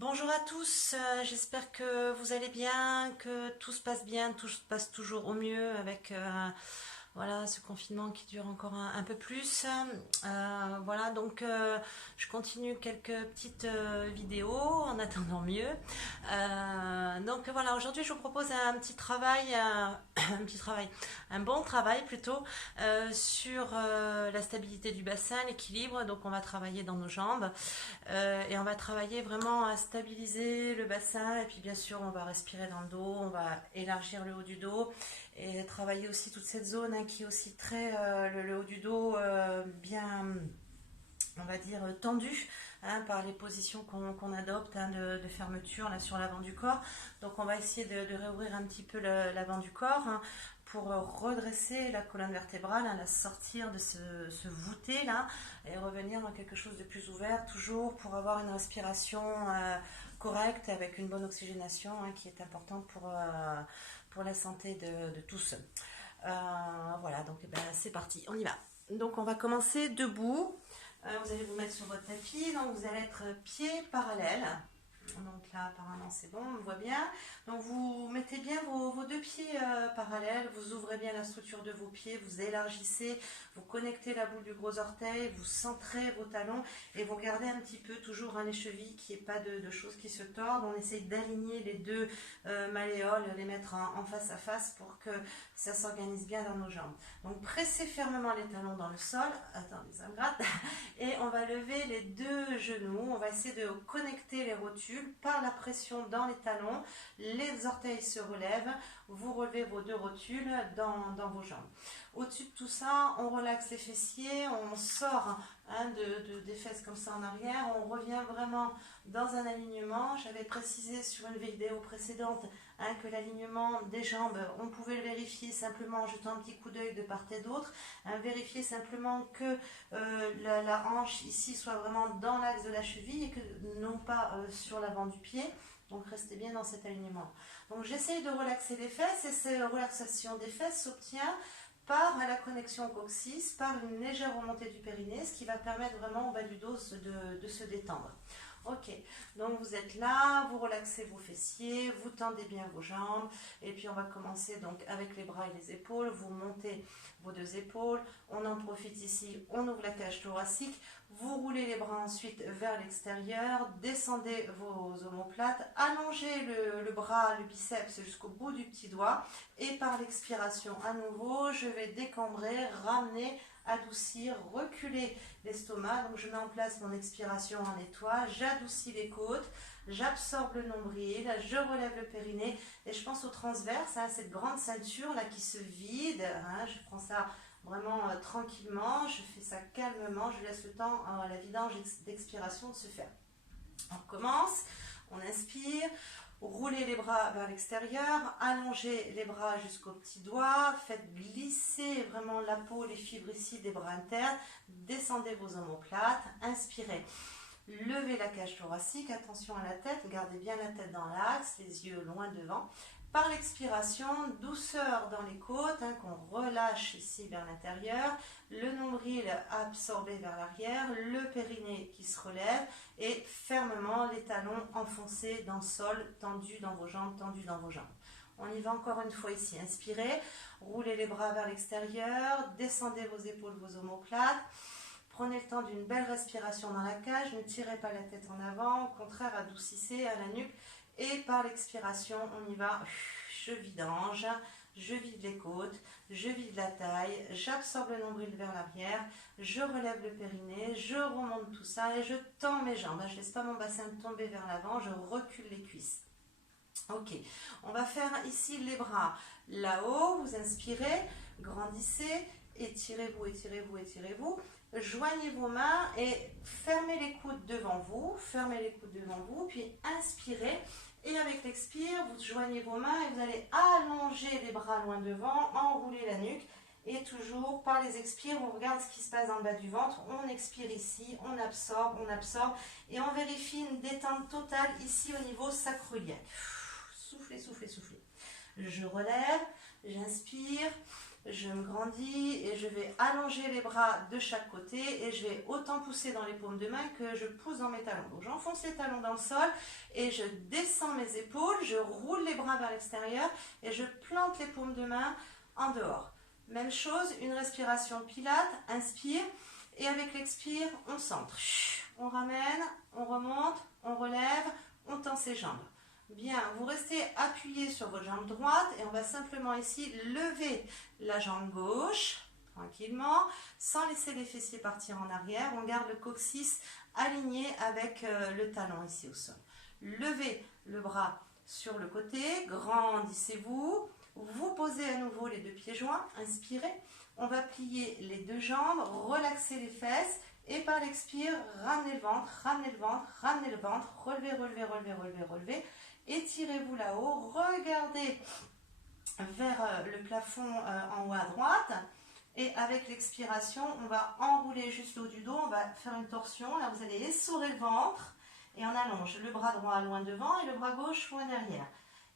Bonjour à tous, j'espère que vous allez bien, que tout se passe bien, tout se passe toujours au mieux avec voilà, ce confinement qui dure encore un peu plus. Voilà, donc je continue quelques petites vidéos en attendant mieux. Donc voilà, aujourd'hui je vous propose un petit travail, un petit travail, un bon travail plutôt sur la stabilité du bassin, l'équilibre. Donc on va travailler dans nos jambes. Et on va travailler vraiment à stabiliser le bassin et puis bien sûr on va respirer dans le dos, on va élargir le haut du dos et travailler aussi toute cette zone qui est aussi très le haut du dos bien on va dire tendu par les positions qu'on adopte de fermeture là, sur l'avant du corps. Donc on va essayer de réouvrir un petit peu l'avant du corps pour redresser la colonne vertébrale, la sortir de ce voûté là et revenir dans quelque chose de plus ouvert, toujours pour avoir une respiration correcte avec une bonne oxygénation qui est importante pour la santé de tous. Voilà, donc c'est parti, on y va. Donc on va commencer debout. Vous allez vous mettre sur votre tapis, donc vous allez être pieds parallèles. Donc là apparemment c'est bon, on le voit bien. Donc vous mettez bien vos deux pieds parallèles, vous ouvrez bien la structure de vos pieds, vous élargissez, vous connectez la boule du gros orteil, vous centrez vos talons et vous regardez un petit peu toujours les chevilles, qu'il n'y ait pas de choses qui se tordent. On essaye d'aligner les deux malléoles, les mettre en face à face pour que ça s'organise bien dans nos jambes. Donc pressez fermement les talons dans le sol, attendez ça me gratte, et on va lever les deux genoux, on va essayer de connecter les rotules par la pression dans les talons, les orteils se relèvent, vous relevez vos deux rotules dans vos jambes. Au-dessus de tout ça, on relaxe les fessiers, on sort des fesses comme ça en arrière, on revient vraiment dans un alignement. J'avais précisé sur une vidéo précédente que l'alignement des jambes, on pouvait le vérifier simplement en jetant un petit coup d'œil de part et d'autre, vérifier simplement que la hanche ici soit vraiment dans l'axe de la cheville et que non pas sur l'avant du pied. Donc restez bien dans cet alignement. Donc j'essaye de relaxer les fesses et cette relaxation des fesses s'obtient par la connexion au coccyx, par une légère remontée du périnée, ce qui va permettre vraiment au bas du dos de se détendre. Ok, donc vous êtes là, vous relaxez vos fessiers, vous tendez bien vos jambes et puis on va commencer donc avec les bras et les épaules. Vous montez vos deux épaules, on en profite ici, on ouvre la cage thoracique, vous roulez les bras ensuite vers l'extérieur, descendez vos omoplates, allongez le bras, le biceps jusqu'au bout du petit doigt et par l'expiration à nouveau, je vais décambrer, ramener, adoucir, reculer l'estomac. Donc je mets en place mon expiration en étoile, j'adoucis les côtes, j'absorbe le nombril, je relève le périnée et je pense au transverse, cette grande ceinture là qui se vide. Je prends ça vraiment tranquillement, je fais ça calmement, je laisse le temps à la vidange d'expiration de se faire. On commence, on inspire. Roulez les bras vers l'extérieur, allongez les bras jusqu'au petit doigt, faites glisser vraiment la peau, les fibres ici des bras internes, descendez vos omoplates, inspirez. Levez la cage thoracique, attention à la tête, gardez bien la tête dans l'axe, les yeux loin devant. Par l'expiration, douceur dans les côtes, qu'on relâche ici vers l'intérieur, le nombril absorbé vers l'arrière, le périnée qui se relève et fermement les talons enfoncés dans le sol, tendus dans vos jambes, tendus dans vos jambes. On y va encore une fois ici, inspirez, roulez les bras vers l'extérieur, descendez vos épaules, vos omoplates. Prenez le temps d'une belle respiration dans la cage, ne tirez pas la tête en avant, au contraire adoucissez à la nuque et par l'expiration on y va, je vidange, je vide les côtes, je vide la taille, j'absorbe le nombril vers l'arrière, je relève le périnée, je remonte tout ça et je tends mes jambes, je ne laisse pas mon bassin tomber vers l'avant, je recule les cuisses. Ok, on va faire ici les bras là-haut, vous inspirez, grandissez, étirez-vous, étirez-vous, étirez-vous. Joignez vos mains et fermez les coudes devant vous, puis inspirez et avec l'expire, vous joignez vos mains et vous allez allonger les bras loin devant, enrouler la nuque et toujours par les expires, on regarde ce qui se passe dans le bas du ventre, on expire ici, on absorbe et on vérifie une détente totale ici au niveau sacro-iliaque. Soufflez, soufflez, soufflez. Je relève, j'inspire, je me grandis et je vais allonger les bras de chaque côté et je vais autant pousser dans les paumes de main que je pousse dans mes talons. Donc j'enfonce les talons dans le sol et je descends mes épaules, je roule les bras vers l'extérieur et je plante les paumes de main en dehors. Même chose, une respiration Pilates, inspire et avec l'expire, on centre. On ramène, on remonte, on relève, on tend ses jambes. Bien, vous restez appuyé sur votre jambe droite et on va simplement ici lever la jambe gauche, tranquillement, sans laisser les fessiers partir en arrière. On garde le coccyx aligné avec le talon ici au sol. Levez le bras sur le côté, grandissez-vous. Vous posez à nouveau les deux pieds joints, inspirez. On va plier les deux jambes, relaxer les fesses et par l'expire, ramenez le ventre, ramenez le ventre, ramenez le ventre, relevez, relevez, relevez, relevez, relevez. Étirez-vous là-haut, regardez vers le plafond en haut à droite et avec l'expiration, on va enrouler juste le haut du dos, on va faire une torsion. Là, vous allez essorer le ventre et on allonge le bras droit loin devant et le bras gauche loin derrière.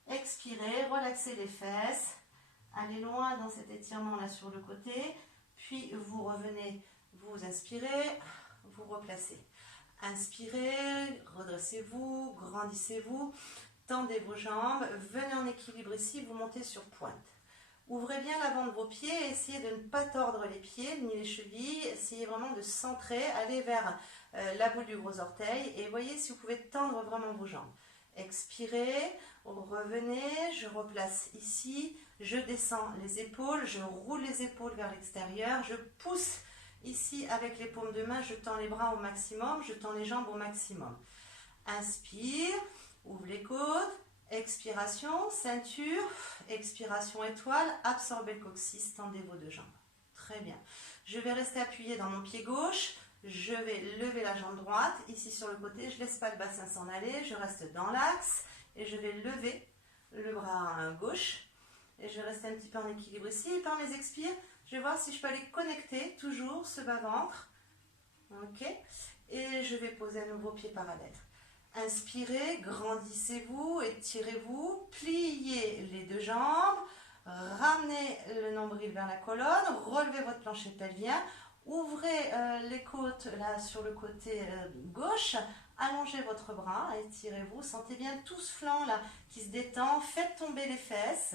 Expirez, relaxez les fesses, allez loin dans cet étirement là sur le côté, puis vous revenez, vous inspirez, vous replacez. Inspirez, redressez-vous, grandissez-vous. Tendez vos jambes, venez en équilibre ici, vous montez sur pointe. Ouvrez bien l'avant de vos pieds et essayez de ne pas tordre les pieds ni les chevilles. Essayez vraiment de centrer, aller vers la boule du gros orteil et voyez si vous pouvez tendre vraiment vos jambes. Expirez, revenez, je replace ici, je descends les épaules, je roule les épaules vers l'extérieur, je pousse ici avec les paumes de main, je tends les bras au maximum, je tends les jambes au maximum. Inspire. Ouvre les côtes, expiration, ceinture, expiration étoile, absorbez le coccyx, tendez vos deux jambes. Très bien. Je vais rester appuyé dans mon pied gauche, je vais lever la jambe droite, ici sur le côté, je ne laisse pas le bassin s'en aller, je reste dans l'axe et je vais lever le bras gauche et je vais rester un petit peu en équilibre ici. Et par mes expires, je vais voir si je peux aller connecter toujours ce bas-ventre. Ok. Et je vais poser à nouveau pied parallèle. Inspirez, grandissez-vous, étirez-vous, pliez les deux jambes, ramenez le nombril vers la colonne, relevez votre plancher pelvien, ouvrez les côtes là sur le côté gauche, allongez votre bras, étirez-vous, sentez bien tout ce flanc là qui se détend, faites tomber les fesses,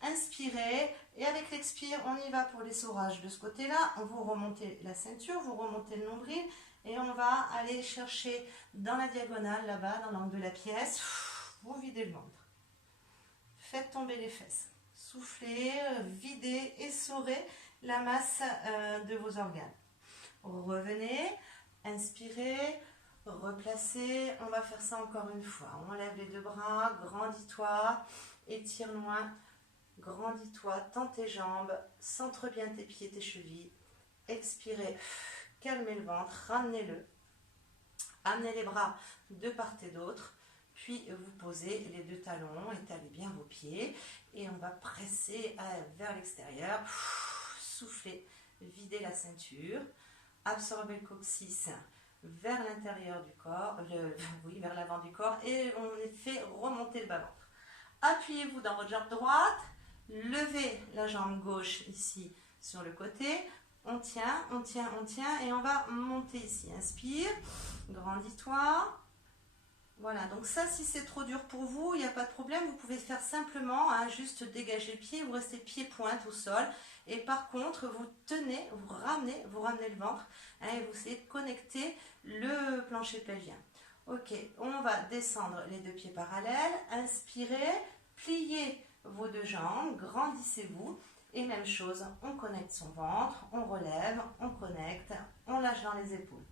inspirez et avec l'expire on y va pour l'essorage de ce côté-là, vous remontez la ceinture, vous remontez le nombril. Et on va aller chercher dans la diagonale, là-bas, dans l'angle de la pièce. Vous videz le ventre. Faites tomber les fesses. Soufflez, videz, essorez la masse de vos organes. Revenez, inspirez, replacez. On va faire ça encore une fois. On lève les deux bras, grandis-toi, étire loin, grandis-toi, tends tes jambes, centre bien tes pieds, tes chevilles. Expirez. Calmez le ventre, ramenez-le, amenez les bras de part et d'autre, puis vous posez les deux talons, étalez bien vos pieds et on va presser vers l'extérieur, soufflez, videz la ceinture, absorbez le coccyx vers l'intérieur du corps, vers l'avant du corps et on fait remonter le bas-ventre. Appuyez-vous dans votre jambe droite, levez la jambe gauche ici sur le côté. On tient, on tient, on tient et on va monter ici. Inspire, grandis-toi. Voilà, donc ça, si c'est trop dur pour vous, il n'y a pas de problème. Vous pouvez faire simplement, juste dégager le pied, vous restez pied-pointe au sol. Et par contre, vous tenez, vous ramenez le ventre et vous essayez de connecter le plancher pelvien. Ok, on va descendre les deux pieds parallèles. Inspirez, pliez vos deux jambes, grandissez-vous. Et même chose, on connecte son ventre, on relève, on connecte, on lâche dans les épaules.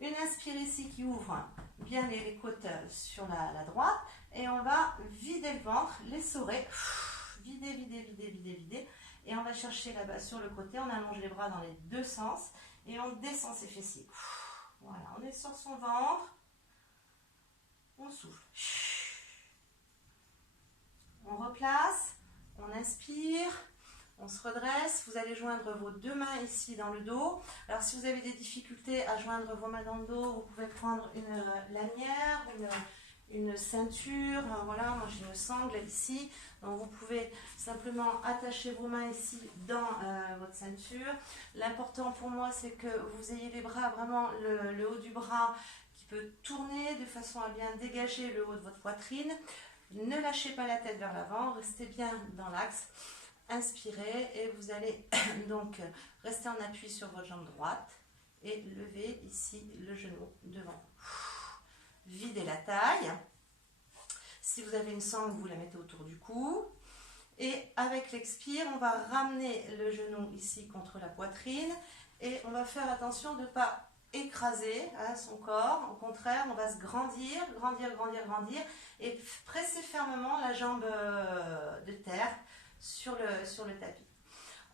Une inspire ici qui ouvre bien les côtes sur la droite. Et on va vider le ventre, l'essorer. Vider, vider, vider, vider, vider. Et on va chercher là-bas sur le côté, on allonge les bras dans les deux sens. Et on descend ses fessiers. Voilà, on est sur son ventre. On souffle. On replace, on inspire. On se redresse, vous allez joindre vos deux mains ici dans le dos. Alors si vous avez des difficultés à joindre vos mains dans le dos, vous pouvez prendre une lanière, une ceinture, voilà, moi j'ai une sangle ici, donc vous pouvez simplement attacher vos mains ici dans votre ceinture. L'important pour moi c'est que vous ayez les bras, vraiment le haut du bras qui peut tourner de façon à bien dégager le haut de votre poitrine. Ne lâchez pas la tête vers l'avant, restez bien dans l'axe. Inspirez et vous allez donc rester en appui sur votre jambe droite et lever ici le genou devant. Videz la taille. Si vous avez une sangle, vous la mettez autour du cou. Et avec l'expire, on va ramener le genou ici contre la poitrine et on va faire attention de ne pas écraser son corps. Au contraire, on va se grandir, grandir, grandir, grandir et presser fermement la jambe de terre sur le tapis.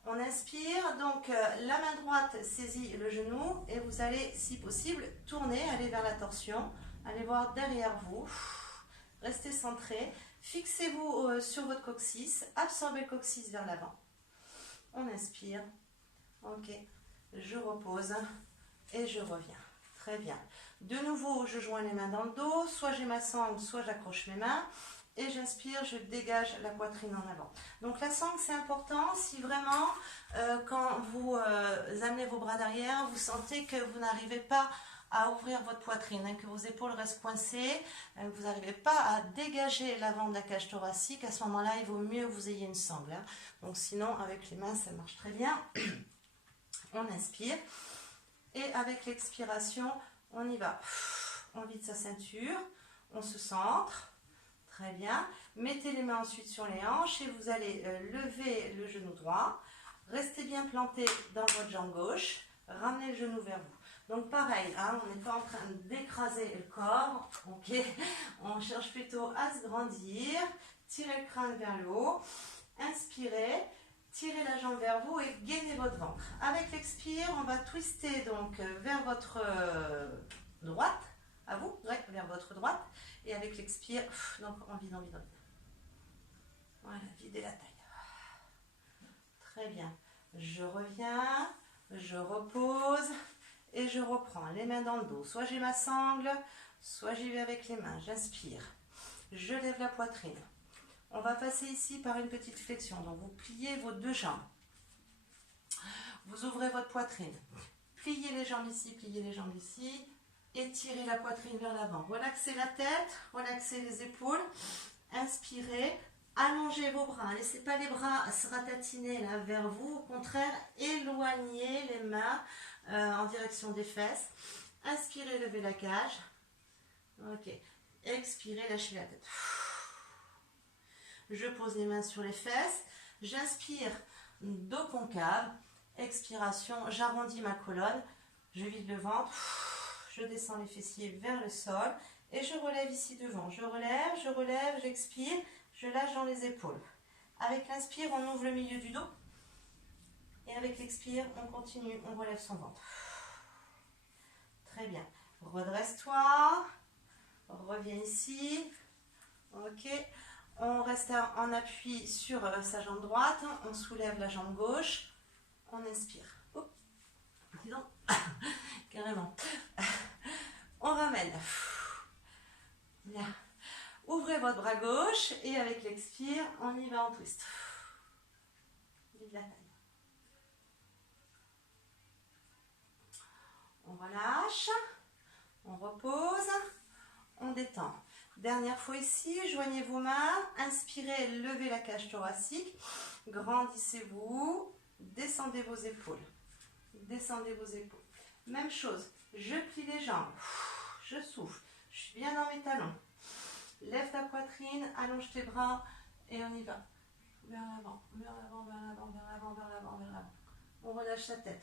On inspire, donc la main droite saisit le genou et vous allez, si possible, tourner, aller vers la torsion, allez voir derrière vous, restez centré, fixez-vous sur votre coccyx, absorbez le coccyx vers l'avant. On inspire, ok, je repose et je reviens. Très bien. De nouveau, je joins les mains dans le dos, soit j'ai ma sangle, soit j'accroche mes mains. Et j'inspire, je dégage la poitrine en avant. Donc la sangle, c'est important si vraiment, quand vous amenez vos bras derrière, vous sentez que vous n'arrivez pas à ouvrir votre poitrine, hein, que vos épaules restent coincées, que vous n'arrivez pas à dégager l'avant de la cage thoracique. À ce moment-là, il vaut mieux que vous ayez une sangle. Hein. Donc sinon, avec les mains, ça marche très bien. On inspire. Et avec l'expiration, on y va. On vide sa ceinture, on se centre. Très bien. Mettez les mains ensuite sur les hanches et vous allez lever le genou droit. Restez bien planté dans votre jambe gauche. Ramenez le genou vers vous. Donc pareil, hein, on n'est pas en train d'écraser le corps. Okay. On cherche plutôt à se grandir. Tirez le crâne vers le haut. Inspirez. Tirez la jambe vers vous et gainez votre ventre. Avec l'expire, on va twister donc vers votre droite. À vous, ouais, vers votre droite. Et avec l'expire, donc on vide, on vide, on vide. Voilà, videz la taille. Très bien. Je reviens, je repose et je reprends les mains dans le dos. Soit j'ai ma sangle, soit j'y vais avec les mains. J'inspire. Je lève la poitrine. On va passer ici par une petite flexion. Donc vous pliez vos deux jambes. Vous ouvrez votre poitrine. Pliez les jambes ici, pliez les jambes ici. Étirez la poitrine vers l'avant. Relaxez la tête, relaxez les épaules. Inspirez, allongez vos bras. Ne laissez pas les bras se ratatiner là vers vous. Au contraire, éloignez les mains en direction des fesses. Inspirez, levez la cage. Ok. Expirez, lâchez la tête. Je pose les mains sur les fesses. J'inspire, dos concave. Expiration, j'arrondis ma colonne. Je vide le ventre. Je descends les fessiers vers le sol et je relève ici devant. Je relève, j'expire, je lâche dans les épaules. Avec l'inspire, on ouvre le milieu du dos. Et avec l'expire, on continue, on relève son ventre. Très bien. Redresse-toi. Reviens ici. Ok. On reste en appui sur sa jambe droite. On soulève la jambe gauche. On inspire. Oh, dis donc. Carrément. On ramène. Bien. Ouvrez votre bras gauche et avec l'expire, on y va en twist. Vide la taille. On relâche. On repose. On détend. Dernière fois ici, joignez vos mains. Inspirez, levez la cage thoracique. Grandissez-vous. Descendez vos épaules. Descendez vos épaules. Même chose, je plie les jambes, je souffle, je suis bien dans mes talons. Lève ta poitrine, allonge tes bras et on y va. Vers l'avant, vers l'avant, vers l'avant, vers l'avant, vers l'avant, vers l'avant. On relâche la tête.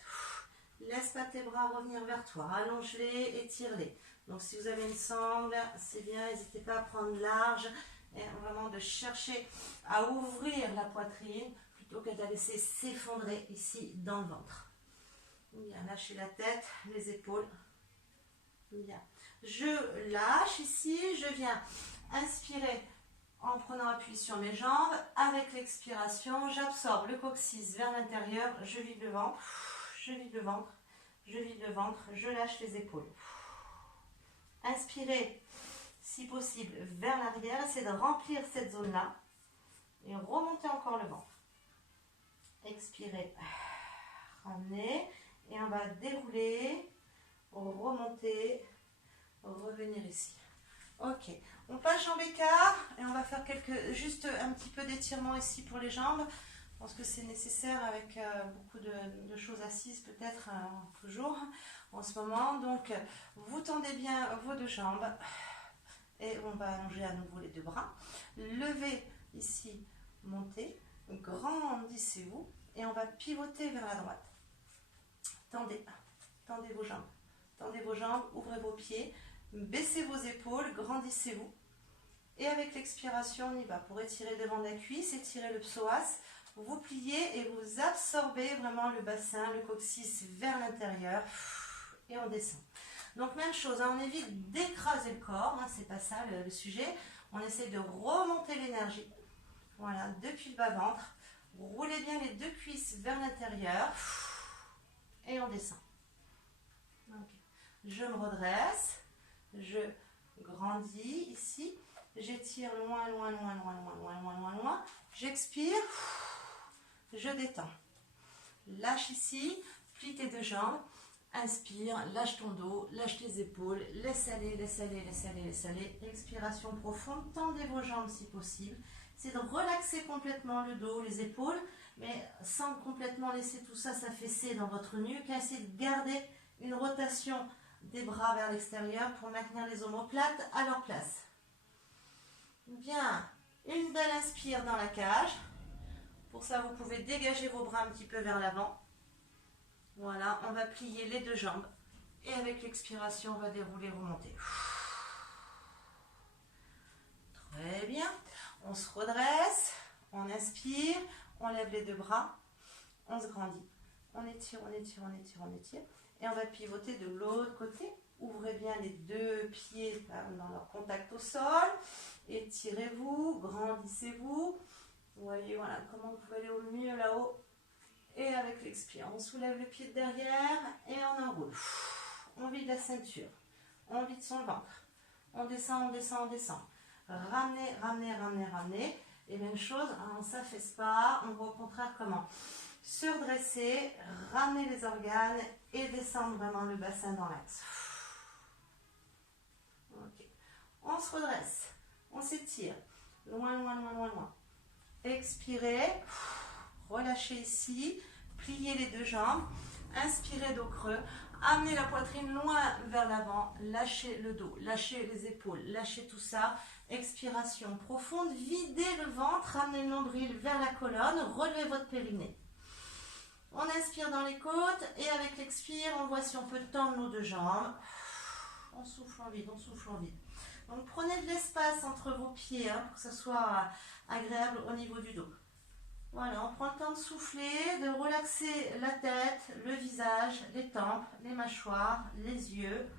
Laisse pas tes bras revenir vers toi. Allonge-les, étire-les. Donc si vous avez une sangle, c'est bien, n'hésitez pas à prendre large et vraiment de chercher à ouvrir la poitrine plutôt que de la laisser s'effondrer ici dans le ventre. Bien, lâchez la tête, les épaules. Bien. Je lâche ici, je viens inspirer en prenant appui sur mes jambes. Avec l'expiration, j'absorbe le coccyx vers l'intérieur, je vide le ventre, je vide le ventre, je vide le ventre, je lâche les épaules. Inspirez, si possible vers l'arrière, c'est de remplir cette zone-là et remonter encore le ventre. Expirez, ramenez et on va dérouler, remonter, revenir ici. Ok, on passe jambes écart et on va faire juste un petit peu d'étirement ici pour les jambes. Je pense que c'est nécessaire avec beaucoup de choses assises peut-être toujours en ce moment. Donc vous tendez bien vos deux jambes et on va allonger à nouveau les deux bras. Levez ici, montez, grandissez-vous et on va pivoter vers la droite. Tendez vos jambes, ouvrez vos pieds, baissez vos épaules, grandissez-vous. Et avec l'expiration, on y va pour étirer devant la cuisse, étirer le psoas. Vous pliez et vous absorbez vraiment le bassin, le coccyx vers l'intérieur et on descend. Donc même chose, on évite d'écraser le corps, c'est pas ça le sujet. On essaie de remonter l'énergie. Voilà, depuis le bas-ventre. Roulez bien les deux cuisses vers l'intérieur et on descend. Okay. Je me redresse, je grandis ici, j'étire loin, j'expire, je détends. Lâche ici, plie tes deux jambes, inspire, lâche ton dos, lâche tes épaules, laisse aller, expiration profonde, tendez vos jambes si possible. C'est de relaxer complètement le dos, les épaules, mais sans complètement laisser tout ça s'affaisser dans votre nuque. Essayez de garder une rotation des bras vers l'extérieur pour maintenir les omoplates à leur place. Bien, une belle inspire dans la cage. Pour ça, vous pouvez dégager vos bras un petit peu vers l'avant. Voilà, on va plier les deux jambes. Et avec l'expiration, on va dérouler, remonter. Très bien. On se redresse, on inspire, on lève les deux bras, on se grandit. On étire. Et on va pivoter de l'autre côté. Ouvrez bien les deux pieds dans leur contact au sol. Étirez-vous, grandissez-vous. Vous voyez voilà, comment vous pouvez aller au mieux là-haut. Et avec l'expire, on soulève le pied de derrière et on enroule. On vide la ceinture, on vide son ventre. On descend. Ramenez. Et même chose, on ne s'affaisse pas, on va au contraire comment? Se redresser, ramener les organes et descendre vraiment le bassin dans l'axe. Ok. On se redresse, on s'étire, loin. Expirez, relâchez ici, pliez les deux jambes, inspirez dos creux, amenez la poitrine loin vers l'avant, lâchez le dos, lâchez les épaules, lâchez tout ça. Expiration profonde, videz le ventre, ramenez le nombril vers la colonne, relevez votre périnée. On inspire dans les côtes et avec l'expire, on voit si on peut tendre nos deux jambes. On souffle en vide. Donc prenez de l'espace entre vos pieds pour que ce soit agréable au niveau du dos. Voilà, on prend le temps de souffler, de relaxer la tête, le visage, les tempes, les mâchoires, les yeux.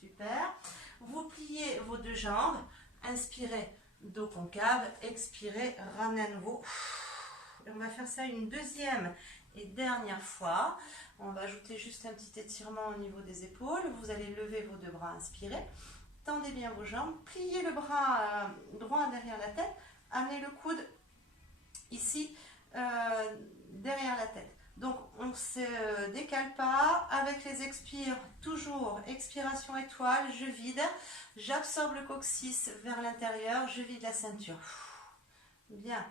Super. Vous pliez vos deux jambes, inspirez, dos concave, expirez, ramenez à nouveau. Et on va faire ça une deuxième et dernière fois. On va ajouter juste un petit étirement au niveau des épaules. Vous allez lever vos deux bras, inspirez. Tendez bien vos jambes, pliez le bras droit derrière la tête, amenez le coude ici derrière la tête. Donc on ne se décale pas, avec les expires, toujours expiration étoile, je vide, j'absorbe le coccyx vers l'intérieur, je vide la ceinture. Bien,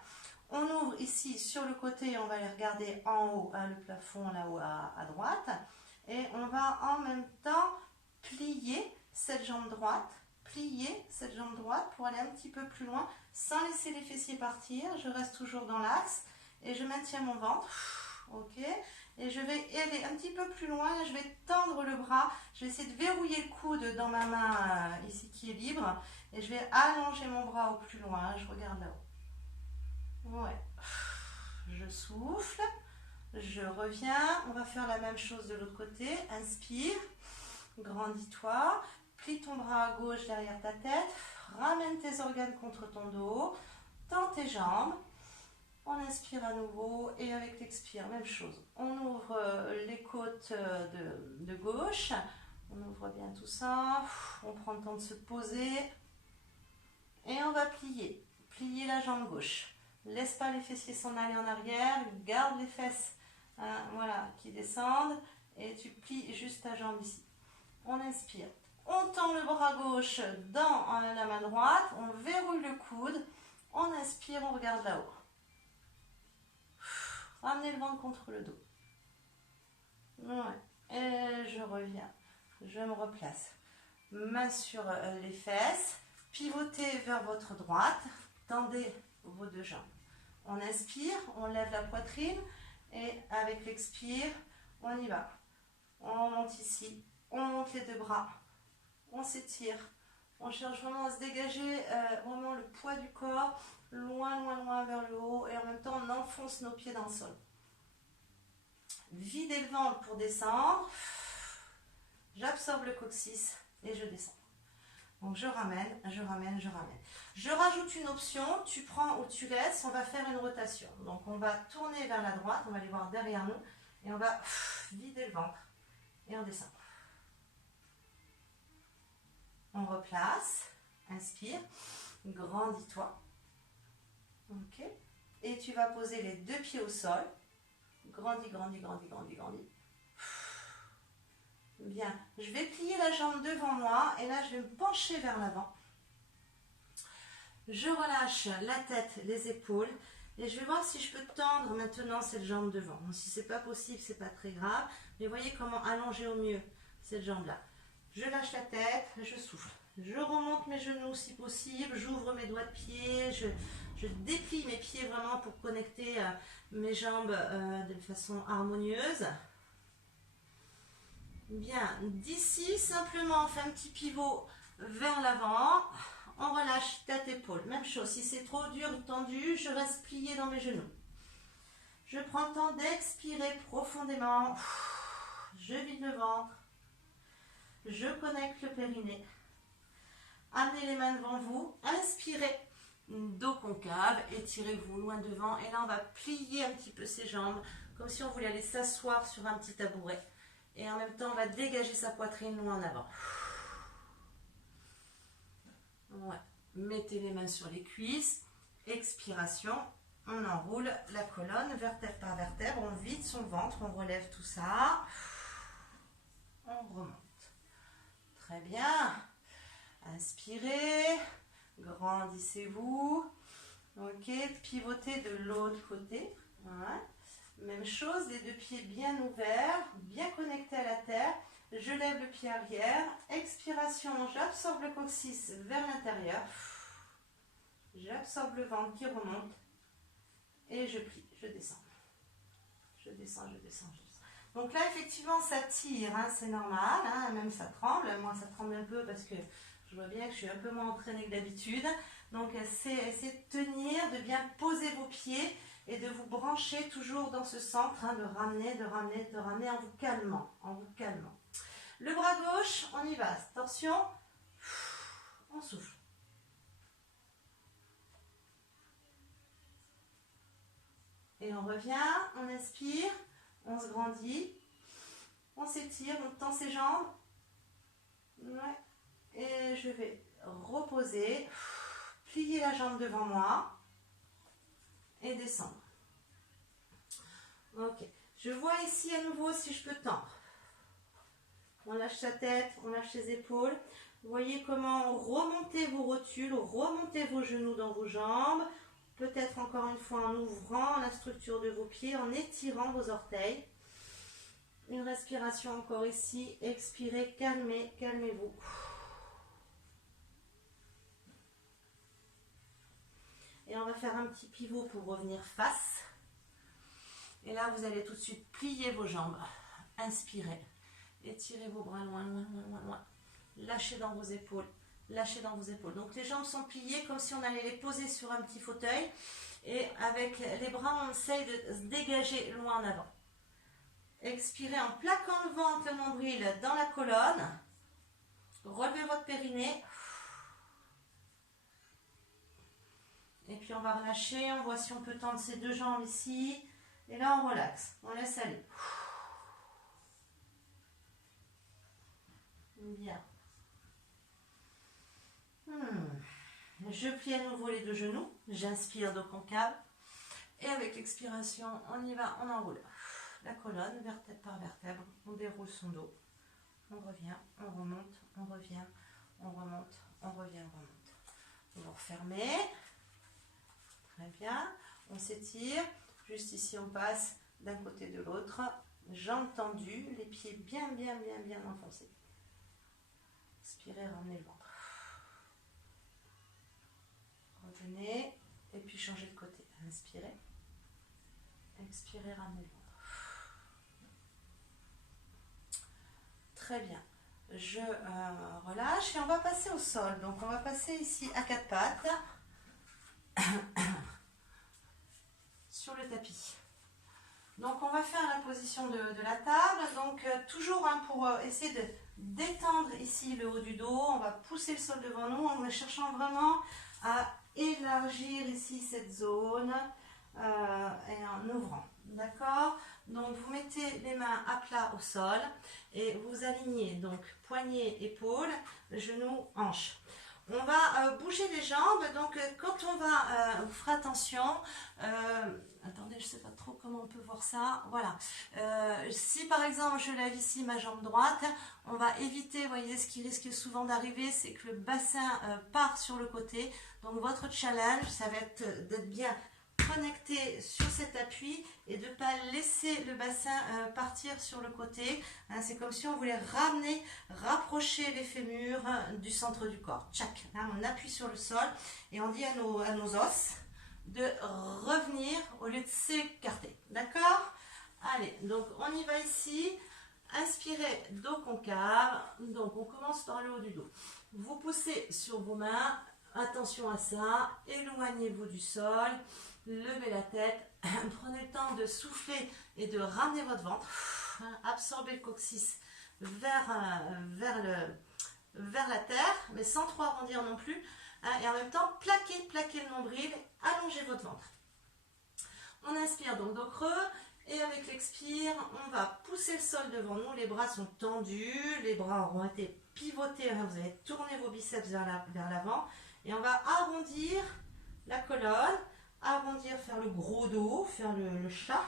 on ouvre ici sur le côté, on va aller regarder en haut, le plafond là-haut à droite, et on va en même temps plier cette jambe droite pour aller un petit peu plus loin, sans laisser les fessiers partir, je reste toujours dans l'axe, et je maintiens mon ventre. Ok, et je vais aller un petit peu plus loin, je vais tendre le bras, je vais essayer de verrouiller le coude dans ma main ici qui est libre, et je vais allonger mon bras au plus loin, je regarde là-haut. Ouais, je souffle, je reviens, on va faire la même chose de l'autre côté, inspire, grandis-toi, plie ton bras à gauche derrière ta tête, ramène tes organes contre ton dos, tends tes jambes. On inspire à nouveau et avec l'expire, même chose. On ouvre les côtes de gauche. On ouvre bien tout ça. On prend le temps de se poser. Et on va plier. Plier la jambe gauche. Laisse pas les fessiers s'en aller en arrière. Garde les fesses voilà, qui descendent. Et tu plies juste ta jambe ici. On inspire. On tend le bras gauche dans la main droite. On verrouille le coude. On inspire, on regarde là-haut. Ramenez le ventre contre le dos. Ouais. Et je reviens. Je me replace. Main sur les fesses. Pivotez vers votre droite. Tendez vos deux jambes. On inspire, on lève la poitrine. Et avec l'expire, on y va. On monte ici. On monte les deux bras. On s'étire. On cherche vraiment à se dégager vraiment le poids du corps. Loin, loin, loin vers le haut. Et en même temps, on enfonce nos pieds dans le sol. Videz le ventre pour descendre. J'absorbe le coccyx et je descends. Donc je ramène, je ramène, je ramène. Je rajoute une option, tu prends ou tu laisses, on va faire une rotation. Donc on va tourner vers la droite, on va les voir derrière nous et on va vider le ventre et on descend. On replace, inspire, grandis-toi. Ok. Et tu vas poser les deux pieds au sol. Grandis, grandis, grandis, grandis, grandis. Bien, je vais plier la jambe devant moi et là je vais me pencher vers l'avant. Je relâche la tête, les épaules et je vais voir si je peux tendre maintenant cette jambe devant. Donc, si c'est pas possible, c'est pas très grave, mais voyez comment allonger au mieux cette jambe là. Je lâche la tête, je souffle. Je remonte mes genoux si possible, j'ouvre mes doigts de pied, je déplie mes pieds vraiment pour connecter mes jambes de façon harmonieuse. Bien, d'ici, simplement on fait un petit pivot vers l'avant, on relâche tête, épaule. Même chose, si c'est trop dur, tendu, je reste plié dans mes genoux. Je prends le temps d'expirer profondément, je vide le ventre, je connecte le périnée. Amenez les mains devant vous, inspirez, dos concave, étirez-vous loin devant et là on va plier un petit peu ses jambes, comme si on voulait aller s'asseoir sur un petit tabouret. Et en même temps, on va dégager sa poitrine loin en avant. Ouais. Mettez les mains sur les cuisses. Expiration. On enroule la colonne, vertèbre par vertèbre. On vide son ventre, on relève tout ça. On remonte. Très bien. Inspirez. Grandissez-vous. Ok. Pivotez de l'autre côté. Ouais. Même chose, les deux pieds bien ouverts, bien connectés à la terre. Je lève le pied arrière. Expiration, j'absorbe le coccyx vers l'intérieur. J'absorbe le ventre qui remonte. Et je plie, je descends. Je descends, je descends, je descends. Donc là, effectivement, ça tire, hein, c'est normal. Hein, même ça tremble. Moi, ça tremble un peu parce que je vois bien que je suis un peu moins entraînée que d'habitude. Donc, essayez de tenir, de bien poser vos pieds. Et de vous brancher toujours dans ce centre, hein, de ramener, de ramener, de ramener en vous calmant, en vous calmant. Le bras gauche, on y va. Torsion, on souffle. Et on revient, on inspire, on se grandit, on s'étire, on tend ses jambes. Ouais. Et je vais reposer, plier la jambe devant moi. Et descendre. Ok. Je vois ici à nouveau si je peux tendre. On lâche sa tête, on lâche les épaules. Vous voyez comment remonter vos rotules, remonter vos genoux dans vos jambes. Peut-être encore une fois en ouvrant la structure de vos pieds, en étirant vos orteils. Une respiration encore ici. Expirez, calmez, calmez-vous. Et on va faire un petit pivot pour revenir face. Et là, vous allez tout de suite plier vos jambes. Inspirez. Étirez vos bras loin, loin, loin, loin, loin. Lâchez dans vos épaules. Lâchez dans vos épaules. Donc les jambes sont pliées comme si on allait les poser sur un petit fauteuil. Et avec les bras, on essaye de se dégager loin en avant. Expirez en plaquant le ventre, le nombril dans la colonne. Relevez votre périnée. Et puis on va relâcher, on voit si on peut tendre ses deux jambes ici. Et là on relaxe, on laisse aller. Bien. Je plie à nouveau les deux genoux. J'inspire dos concave. Et avec l'expiration, on y va, on enroule la colonne, vertèbre par vertèbre. On déroule son dos. On revient, on remonte, on revient, on remonte, on revient, on remonte. Vous refermez. Très bien. On s'étire. Juste ici, on passe d'un côté de l'autre. Jambes tendues, les pieds bien enfoncés. Expirez, ramenez le ventre. Revenez. Et puis changez de côté. Inspirez. Expirez, ramenez le ventre. Très bien. Je relâche et on va passer au sol. Donc on va passer ici à quatre pattes sur le tapis. Donc on va faire la position de la table. Donc toujours pour essayer de détendre ici le haut du dos. On va pousser le sol devant nous en cherchant vraiment à élargir ici cette zone et en ouvrant. D'accord? Donc vous mettez les mains à plat au sol et vous alignez donc poignets, épaules, genoux, hanches. On va bouger les jambes, donc quand on va, vous ferez attention, attendez, je ne sais pas trop comment on peut voir ça, voilà, si par exemple je lève ici ma jambe droite, on va éviter, vous voyez, ce qui risque souvent d'arriver, c'est que le bassin part sur le côté, donc votre challenge, ça va être d'être bien connecté sur cet appui et de ne pas laisser le bassin partir sur le côté. Hein, c'est comme si on voulait ramener, rapprocher les fémurs du centre du corps. Tchac, hein, on appuie sur le sol et on dit à nos os de revenir au lieu de s'écarter. D'accord? Allez, donc on y va ici. Inspirez, dos concave. Donc on commence par le haut du dos. Vous poussez sur vos mains. Attention à ça. Éloignez-vous du sol. Levez la tête, prenez le temps de souffler et de ramener votre ventre, absorbez le coccyx vers la terre, mais sans trop arrondir non plus, et en même temps plaquez le nombril, allongez votre ventre. On inspire donc dos creux, et avec l'expire, on va pousser le sol devant nous, les bras sont tendus, les bras auront été pivotés, vous allez tourner vos biceps vers l'avant, et on va arrondir la colonne, arrondir, faire le gros dos, faire le chat.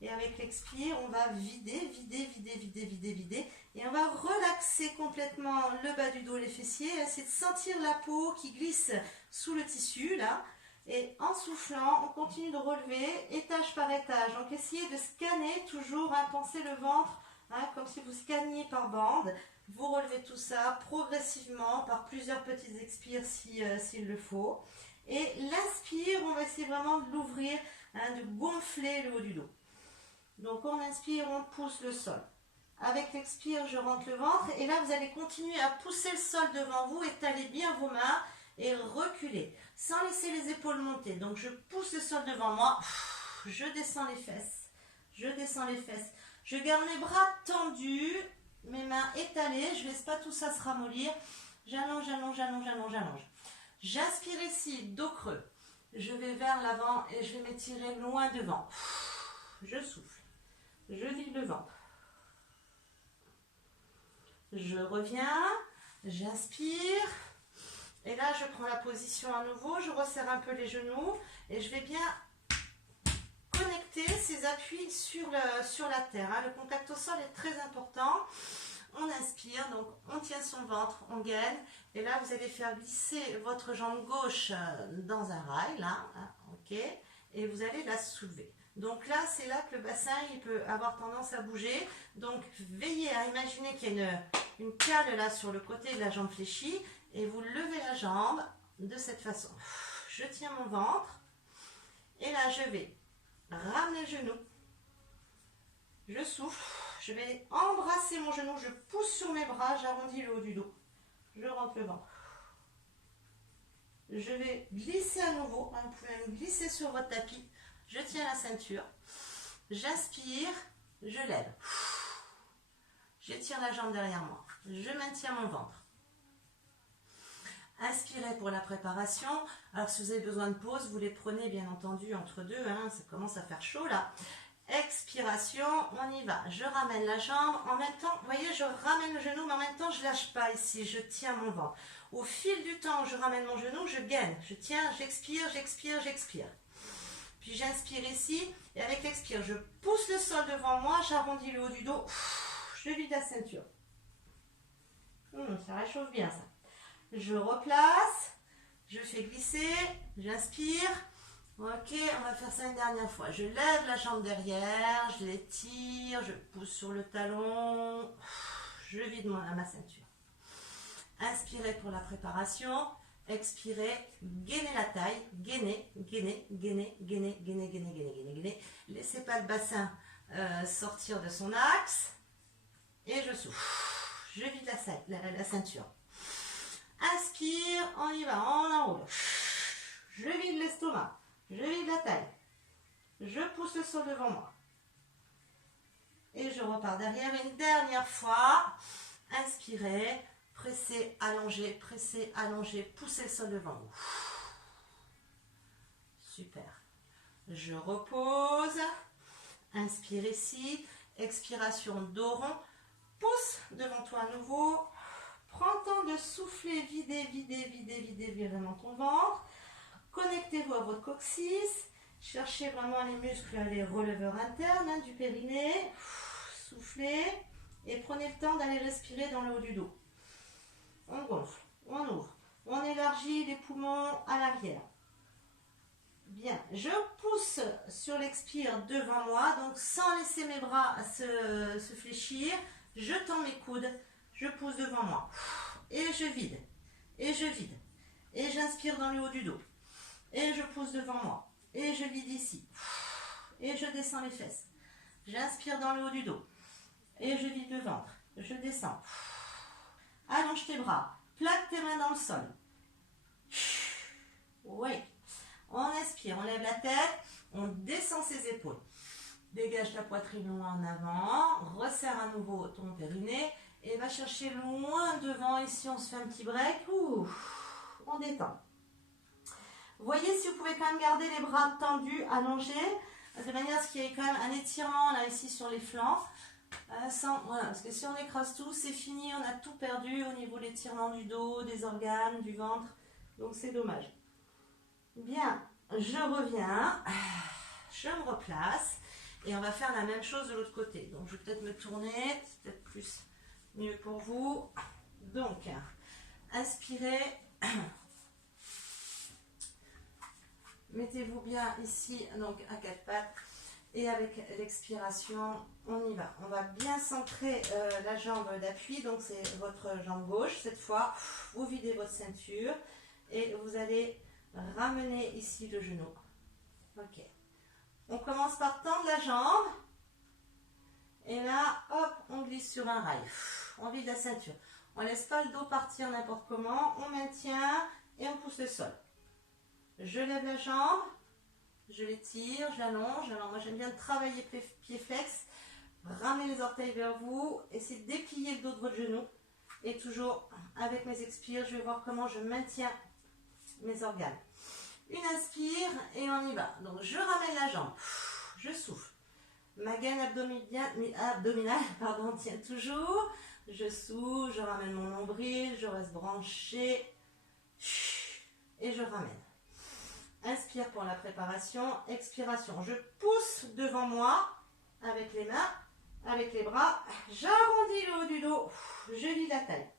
Et avec l'expire, on va vider. Et on va relaxer complètement le bas du dos, les fessiers. Essayer de sentir la peau qui glisse sous le tissu, là. Et en soufflant, on continue de relever, étage par étage. Donc essayez de scanner toujours, pensez le ventre, comme si vous scanniez par bande. Vous relevez tout ça progressivement, par plusieurs petites expires s'il le faut. Et l'inspire, on va essayer vraiment de l'ouvrir, de gonfler le haut du dos. Donc on inspire, on pousse le sol. Avec l'expire, je rentre le ventre. Et là, vous allez continuer à pousser le sol devant vous, étalez bien vos mains et reculez, sans laisser les épaules monter. Donc je pousse le sol devant moi, je descends les fesses, Je garde mes bras tendus, mes mains étalées, je ne laisse pas tout ça se ramollir. J'allonge. J'inspire ici, dos creux. Je vais vers l'avant et je vais m'étirer loin devant. Je souffle. Je vide le ventre. Je reviens. J'inspire. Et là, je prends la position à nouveau. Je resserre un peu les genoux. Et je vais bien connecter ces appuis sur la terre. Le contact au sol est très important. On inspire, donc on tient son ventre, on gaine, et là vous allez faire glisser votre jambe gauche dans un rail, là, ok, et vous allez la soulever. Donc là, c'est là que le bassin, il peut avoir tendance à bouger, donc veillez à imaginer qu'il y a une cale là sur le côté de la jambe fléchie, et vous levez la jambe de cette façon. Je tiens mon ventre, et là je vais ramener le genou, je souffle. Je vais embrasser mon genou, je pousse sur mes bras, j'arrondis le haut du dos. Je rentre le ventre. Je vais glisser à nouveau, vous pouvez me glisser sur votre tapis. Je tiens la ceinture. J'inspire, je lève. J'étire la jambe derrière moi. Je maintiens mon ventre. Inspirez pour la préparation. Alors si vous avez besoin de pause, vous les prenez bien entendu entre deux. Ça commence à faire chaud là. Expiration, on y va. Je ramène la jambe. En même temps, vous voyez, je ramène le genou, mais en même temps, je lâche pas ici. Je tiens mon ventre. Au fil du temps, je ramène mon genou, je gaine. Je tiens, j'expire, j'expire, j'expire. Puis j'inspire ici. Et avec l'expire, je pousse le sol devant moi. J'arrondis le haut du dos. Je vide la ceinture. Ça réchauffe bien, ça. Je replace. Je fais glisser. J'inspire. Ok, on va faire ça une dernière fois. Je lève la jambe derrière, je l'étire, je pousse sur le talon, je vide ma ceinture. Inspirez pour la préparation, expirez, gainez la taille, gainez, gainez, gainez, gainez, gainez, gainez, gainez, gainez, gainez. Laissez pas le bassin sortir de son axe et je souffle. Je vide la ceinture. Inspire, on y va, on enroule. Je vide l'estomac. Je vide la taille. Je pousse le sol devant moi. Et je repars derrière une dernière fois. Inspirez, pressez, allongez, poussez le sol devant vous. Super. Je repose. Inspire ici. Expiration, dos rond. Pousse devant toi à nouveau. Prends le temps de souffler, vider vraiment ton ventre. Connectez-vous à votre coccyx, cherchez vraiment les muscles, les releveurs internes du périnée, soufflez et prenez le temps d'aller respirer dans le haut du dos. On gonfle, on ouvre, on élargit les poumons à l'arrière. Bien, je pousse sur l'expire devant moi, donc sans laisser mes bras se fléchir, je tends mes coudes, je pousse devant moi et je vide, et j'inspire dans le haut du dos. Et je pousse devant moi. Et je vide ici. Et je descends les fesses. J'inspire dans le haut du dos. Et je vide le ventre. Je descends. Allonge tes bras. Plaque tes mains dans le sol. Oui. On inspire, on lève la tête. On descend ses épaules. Dégage ta poitrine loin en avant. Resserre à nouveau ton périnée. Et va chercher loin devant. Ici, on se fait un petit break. On détend. Voyez si vous pouvez quand même garder les bras tendus, allongés, de manière à ce qu'il y ait quand même un étirement là ici sur les flancs. Voilà, parce que si on écrase tout, c'est fini, on a tout perdu au niveau de l'étirement du dos, des organes, du ventre. Donc c'est dommage. Bien, je reviens, je me replace et on va faire la même chose de l'autre côté. Donc je vais peut-être me tourner, c'est peut-être mieux pour vous. Donc, inspirez. Mettez-vous bien ici, donc à quatre pattes, et avec l'expiration, on y va. On va bien centrer la jambe d'appui, donc c'est votre jambe gauche. Cette fois, vous videz votre ceinture et vous allez ramener ici le genou. Ok. On commence par tendre la jambe. Et là, hop, on glisse sur un rail. On vide la ceinture. On ne laisse pas le dos partir n'importe comment. On maintient et on pousse le sol. Je lève la jambe, je l'étire, je l'allonge. Alors moi j'aime bien travailler pied flex, ramener les orteils vers vous, essayez de déplier le dos de votre genou. Et toujours avec mes expires, je vais voir comment je maintiens mes organes. Une inspire et on y va. Donc je ramène la jambe, je souffle. Ma gaine abdominale tient toujours. Je souffle, je ramène mon nombril, je reste branché et je ramène. Inspire pour la préparation, expiration. Je pousse devant moi avec les mains, avec les bras. J'arrondis le haut du dos, je vide la taille.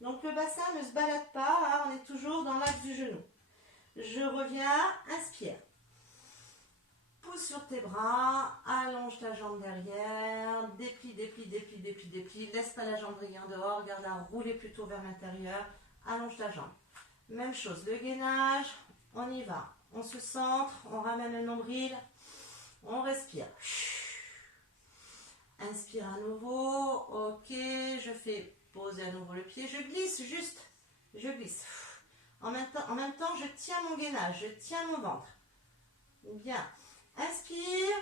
Donc le bassin ne se balade pas, hein, on est toujours dans l'axe du genou. Je reviens, inspire. Pousse sur tes bras, allonge ta jambe derrière, déplie. Laisse pas la jambe briller en dehors, garde-la rouler plutôt vers l'intérieur. Allonge ta jambe. Même chose, le gainage, on y va. On se centre, on ramène le nombril, on respire. Inspire à nouveau, ok, je fais poser à nouveau le pied, je glisse juste, je glisse. En même temps, je tiens mon gainage, je tiens mon ventre. Bien. Inspire,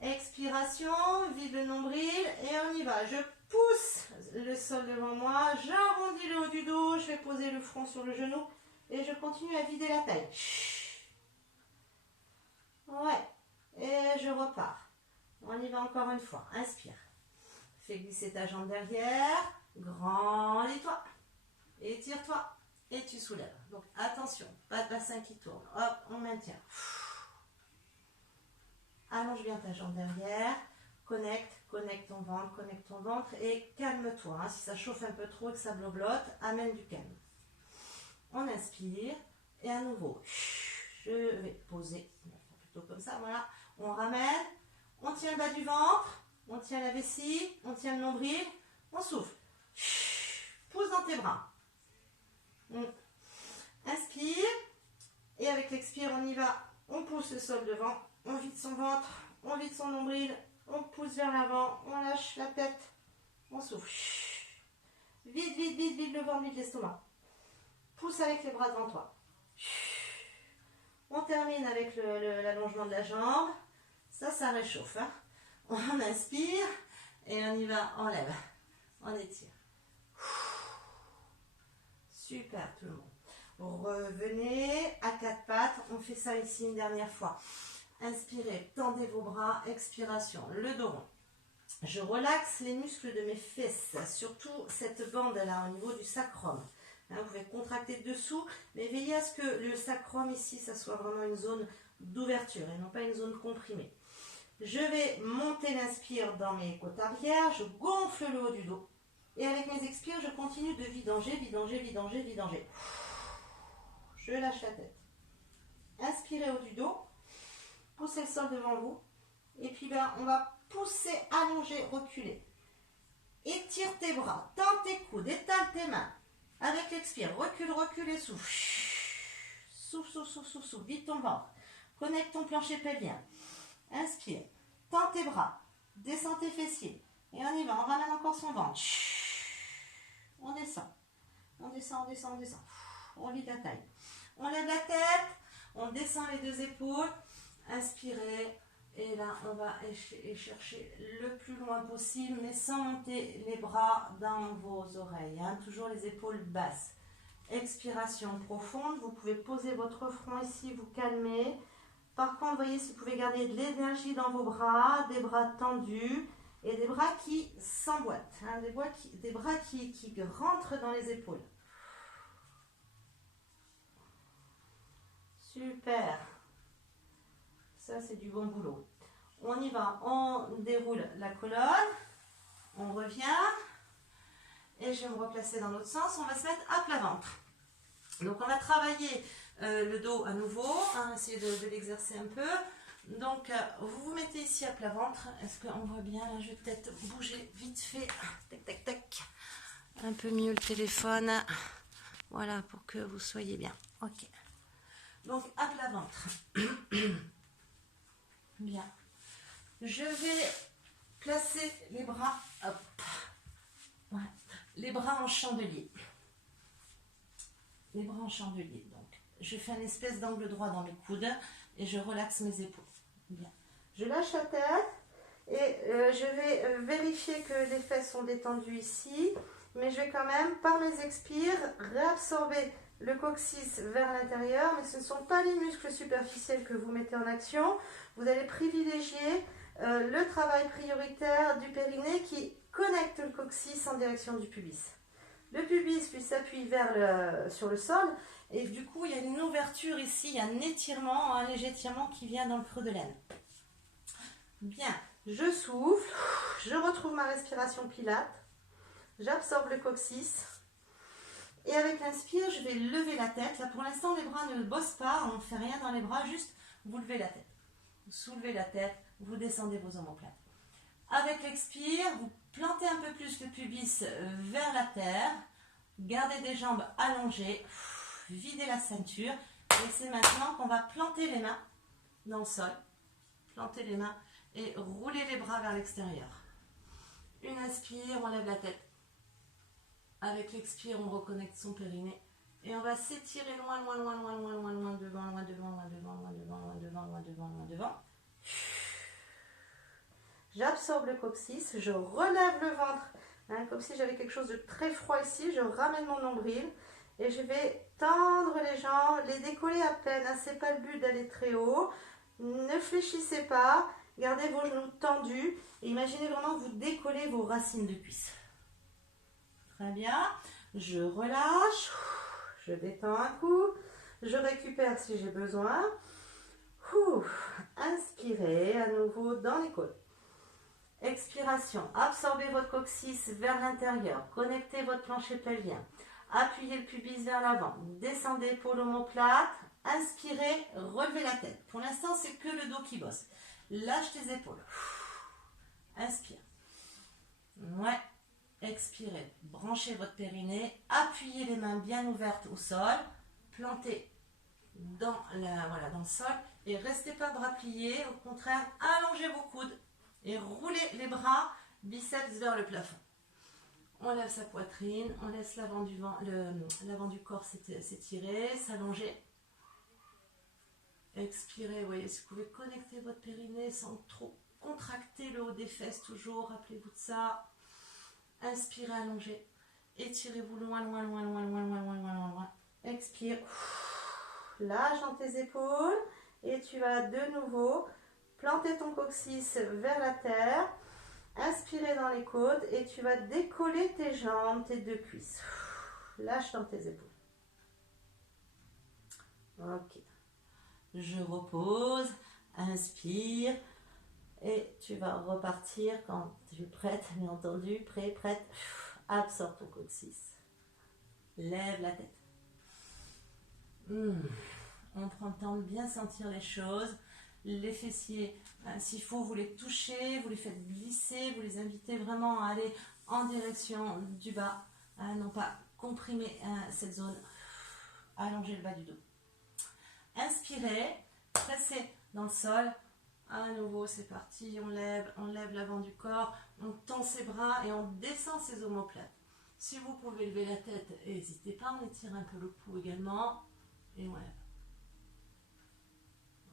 expiration, vide le nombril et on y va. Je pousse le sol devant moi, j'arrondis le haut du dos, je fais poser le front sur le genou et je continue à vider la taille. Ouais, et je repars. On y va encore une fois. Inspire. Fais glisser ta jambe derrière. Grandis-toi. Étire-toi. Et tu soulèves. Donc attention, pas de bassin qui tourne. Hop, on maintient. Allonge bien ta jambe derrière. Connecte ton ventre et calme-toi. Si ça chauffe un peu trop et que ça bloblote, amène du calme. On inspire et à nouveau, je vais poser, on va faire plutôt comme ça, voilà. On ramène, on tient le bas du ventre, on tient la vessie, on tient le nombril, on souffle. Pousse dans tes bras. Inspire et avec l'expire, on y va. On pousse le sol devant, on vide son ventre, on vide son nombril. On pousse vers l'avant, on lâche la tête, on souffle. Vide le ventre, vide l'estomac. Pousse avec les bras devant toi. On termine avec l'allongement de la jambe. Ça réchauffe. Hein. On inspire et on y va, on lève. On étire. Super tout le monde. Revenez à quatre pattes. On fait ça ici une dernière fois. Inspirez, tendez vos bras, expiration, le dos rond. Je relaxe les muscles de mes fesses, surtout cette bande là au niveau du sacrum. Hein, vous pouvez contracter dessous, mais veillez à ce que le sacrum ici, ça soit vraiment une zone d'ouverture et non pas une zone comprimée. Je vais monter l'inspire dans mes côtes arrière, je gonfle le haut du dos. Et avec mes expires, je continue de vidanger. Je lâche la tête. Inspirez haut du dos. Poussez le sol devant vous. Et puis on va pousser, allonger, reculer. Étire tes bras, tends tes coudes, étale tes mains. Avec l'expire, recule et souffle. Souffle. Vide ton ventre. Connecte ton plancher pelvien. Inspire. Tends tes bras. Descends tes fessiers. Et on y va, on ramène encore son ventre. On descend. On vide la taille. On lève la tête. On descend les deux épaules. Inspirez et là on va chercher le plus loin possible mais sans monter les bras dans vos oreilles, hein. Toujours les épaules basses. Expiration profonde, vous pouvez poser votre front ici, vous calmer. Par contre, voyez si vous pouvez garder de l'énergie dans vos bras, des bras tendus et des bras qui s'emboîtent, hein. Des bras qui rentrent dans les épaules. Super. Ça, c'est du bon boulot. On y va, on déroule la colonne, on revient, et je vais me replacer dans l'autre sens, on va se mettre à plat ventre. Donc, on va travailler le dos à nouveau, hein, essayer de l'exercer un peu. Donc, vous vous mettez ici à plat ventre, est-ce qu'on voit bien? Là, je vais peut-être bouger vite fait, tac, un peu mieux le téléphone, voilà, pour que vous soyez bien. Ok. Donc, à plat ventre. Bien. Je vais placer les bras, hop, ouais, les bras en chandelier. Les bras en chandelier. Donc, je fais une espèce d'angle droit dans mes coudes et je relaxe mes épaules. Bien. Je lâche la tête et je vais vérifier que les fesses sont détendues ici, mais je vais quand même, par mes expires, réabsorber le coccyx vers l'intérieur, mais ce ne sont pas les muscles superficiels que vous mettez en action. Vous allez privilégier le travail prioritaire du périnée qui connecte le coccyx en direction du pubis. Le pubis lui s'appuie sur le sol et du coup il y a une ouverture ici, il y a un étirement, un léger étirement qui vient dans le creux de l'aine. Bien, je souffle, je retrouve ma respiration pilate, j'absorbe le coccyx. Et avec l'inspire, je vais lever la tête. Là, pour l'instant, les bras ne bossent pas. On ne fait rien dans les bras, juste vous levez la tête. Vous soulevez la tête, vous descendez vos omoplates. Avec l'expire, vous plantez un peu plus le pubis vers la terre. Gardez des jambes allongées. Videz la ceinture. Et c'est maintenant qu'on va planter les mains dans le sol. Planter les mains et rouler les bras vers l'extérieur. Une inspire, on lève la tête. Avec l'expire, on reconnecte son périnée. Et on va s'étirer loin, devant. J'absorbe le coccyx, je relève le ventre, hein, comme si j'avais quelque chose de très froid ici. Je ramène mon nombril et je vais tendre les jambes, les décoller à peine. Hein, c'est pas le but d'aller très haut. Ne fléchissez pas. Gardez vos genoux tendus et imaginez vraiment que vous décollez vos racines de cuisses. Très bien. Je relâche. Je détends un coup. Je récupère si j'ai besoin. Inspirez à nouveau dans les côtes. Expiration. Absorbez votre coccyx vers l'intérieur. Connectez votre plancher pelvien. Appuyez le pubis vers l'avant. Descendez épaules omoplates. Inspirez, relevez la tête. Pour l'instant, c'est que le dos qui bosse. Lâche tes épaules. Inspire. Ouais. Expirez. Branchez votre périnée. Appuyez les mains bien ouvertes au sol. Plantez dans le sol. Et restez pas bras pliés. Au contraire, allongez vos coudes. Et roulez les bras, biceps vers le plafond. On lève sa poitrine. On laisse l'avant du corps s'étirer, s'allonger. Expirez, voyez, si vous pouvez connecter votre périnée sans trop contracter le haut des fesses toujours, rappelez-vous de ça. Inspirez, allongez. Étirez-vous loin, loin, loin, loin, loin, loin, loin, loin, loin. Expire. Lâche dans tes épaules et tu vas de nouveau planter ton coccyx vers la terre. Inspirez dans les côtes et tu vas décoller tes jambes, tes deux cuisses. Lâche dans tes épaules. Ok. Je repose, inspire et tu vas repartir quand tu es prête, bien entendu, prête. Absorbe ton coccyx. Lève la tête. On prend le temps de bien sentir les choses. Les fessiers, s'il faut, vous les touchez, vous les faites glisser, vous les invitez vraiment à aller en direction du bas, non pas comprimer cette zone. Allongez le bas du dos. Inspirez, pressez dans le sol. À nouveau, c'est parti. On lève l'avant du corps, on tend ses bras et on descend ses omoplates. Si vous pouvez lever la tête, n'hésitez pas, on étire un peu le cou également. Et on lève.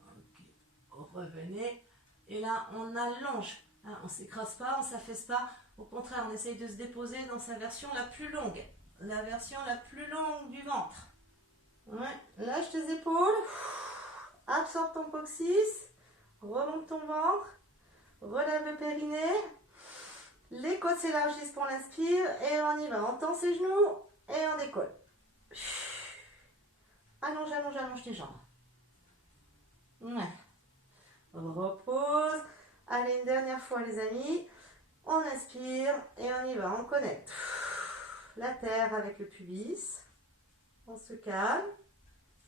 Ok, revenez. Et là, on allonge. On ne s'écrase pas, on ne s'affaisse pas. Au contraire, on essaye de se déposer dans sa version la plus longue. La version la plus longue du ventre. Ouais. Lâche tes épaules. Absorbe ton coccyx. Remonte ton ventre. Relève le périnée. Les côtes s'élargissent pour l'inspire. Et on y va. On tend ses genoux. Et on décolle. Allonge, allonge, allonge tes jambes. Ouais. Repose. Allez, une dernière fois les amis. On inspire et on y va. On connecte la terre avec le pubis. On se calme.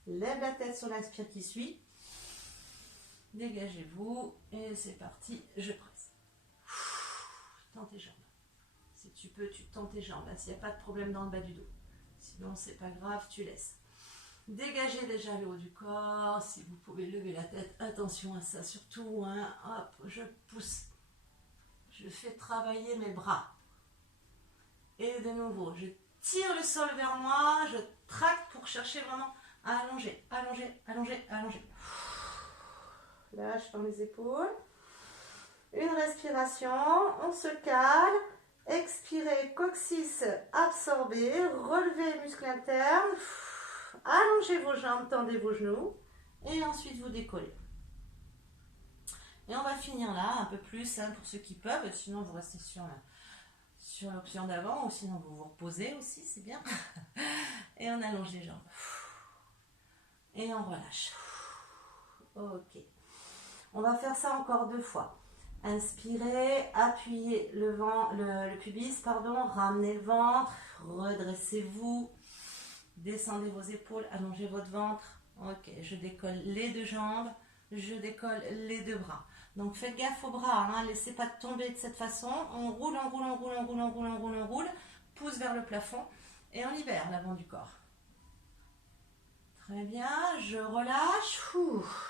Lève la tête sur l'inspire qui suit. Dégagez-vous. Et c'est parti. Je presse. Tends tes jambes. Si tu peux, tu tends tes jambes. S'il n'y a pas de problème dans le bas du dos. Sinon, c'est pas grave, tu laisses. Dégagez déjà le haut du corps. Si vous pouvez lever la tête, attention à ça. Surtout, hop, je pousse. Je fais travailler mes bras. Et de nouveau, je tire le sol vers moi. Je tracte pour chercher vraiment à allonger, allonger, allonger, allonger. Lâche dans les épaules. Une respiration. On se calme. Expirez, coccyx absorbé. Relevez muscles internes. Allongez vos jambes, tendez vos genoux. Et ensuite, vous décollez. Et on va finir là, un peu plus pour ceux qui peuvent. Sinon, vous restez sur l'option d'avant. Ou sinon, vous vous reposez aussi, c'est bien. Et on allonge les jambes. Et on relâche. Ok. On va faire ça encore 2 fois. Inspirez, appuyez le pubis, ramenez le ventre, redressez-vous, descendez vos épaules, allongez votre ventre. Ok, je décolle les 2 jambes, je décolle les 2 bras. Donc faites gaffe aux bras, laissez pas tomber de cette façon. On roule, on roule, on roule, on roule, on roule, on roule, on roule, pousse vers le plafond et on libère l'avant du corps. Très bien, je relâche,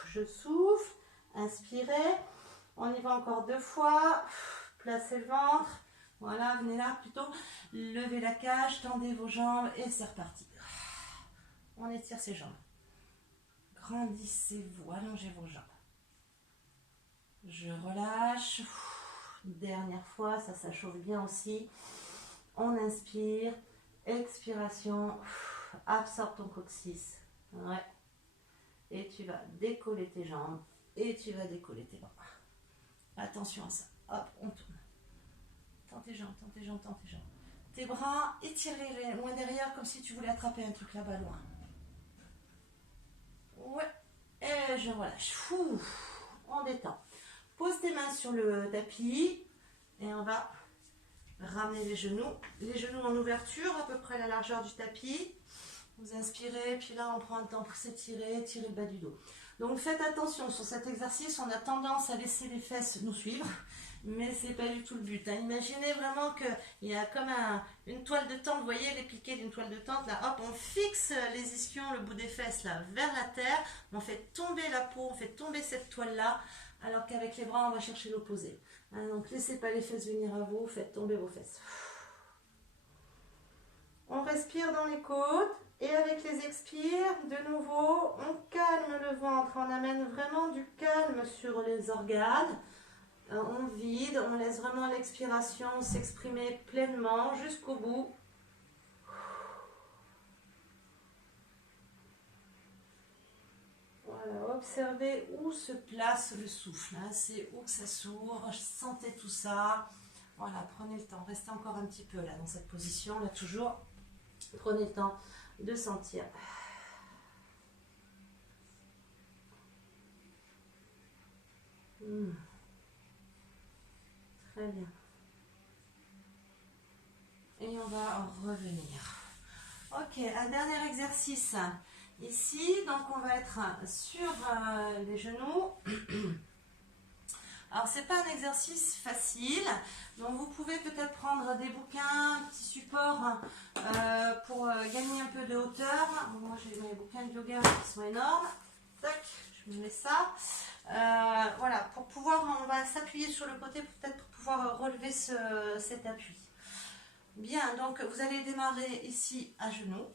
je souffle, inspirez. On y va encore 2 fois. Placez le ventre. Voilà, venez là plutôt. Levez la cage, tendez vos jambes et c'est reparti. On étire ses jambes. Grandissez-vous, allongez vos jambes. Je relâche. Dernière fois, ça chauffe bien aussi. On inspire. Expiration. Absorbe ton coccyx. Ouais. Et tu vas décoller tes jambes et tu vas décoller tes bras. Attention à ça. Hop, on tourne. Tends tes jambes, tends tes jambes, tends tes jambes. Tes bras étirés loin derrière comme si tu voulais attraper un truc là-bas loin. Ouais. Et je relâche. Ouh, on détend. Pose tes mains sur le tapis et on va ramener les genoux en ouverture, à peu près la largeur du tapis. Vous inspirez, puis là on prend un temps pour s'étirer, tirer le bas du dos. Donc faites attention, sur cet exercice, on a tendance à laisser les fesses nous suivre, mais c'est pas du tout le but. Imaginez vraiment qu'il y a comme une toile de tente, vous voyez les piquets d'une toile de tente, là, hop, on fixe les ischions, le bout des fesses là, vers la terre, on fait tomber la peau, on fait tomber cette toile là, alors qu'avec les bras, on va chercher l'opposé. Donc laissez pas les fesses venir à vous, faites tomber vos fesses. On respire dans les côtes. Et avec les expires, de nouveau, on calme le ventre, on amène vraiment du calme sur les organes. On vide, on laisse vraiment l'expiration s'exprimer pleinement jusqu'au bout. Voilà, observez où se place le souffle, hein. C'est où que ça s'ouvre, sentez tout ça. Voilà, prenez le temps, restez encore un petit peu là dans cette position, là toujours. Prenez le temps de sentir. Très bien. Et on va revenir. Ok, un dernier exercice. Ici, donc on va être sur les genoux. Alors, c'est pas un exercice facile, donc vous pouvez peut-être prendre des bouquins, un petit support pour gagner un peu de hauteur. Moi, j'ai mes bouquins de yoga qui sont énormes. Tac, je me mets ça. Voilà, pour pouvoir, on va s'appuyer sur le côté peut-être pour pouvoir relever cet appui. Bien, donc vous allez démarrer ici à genoux.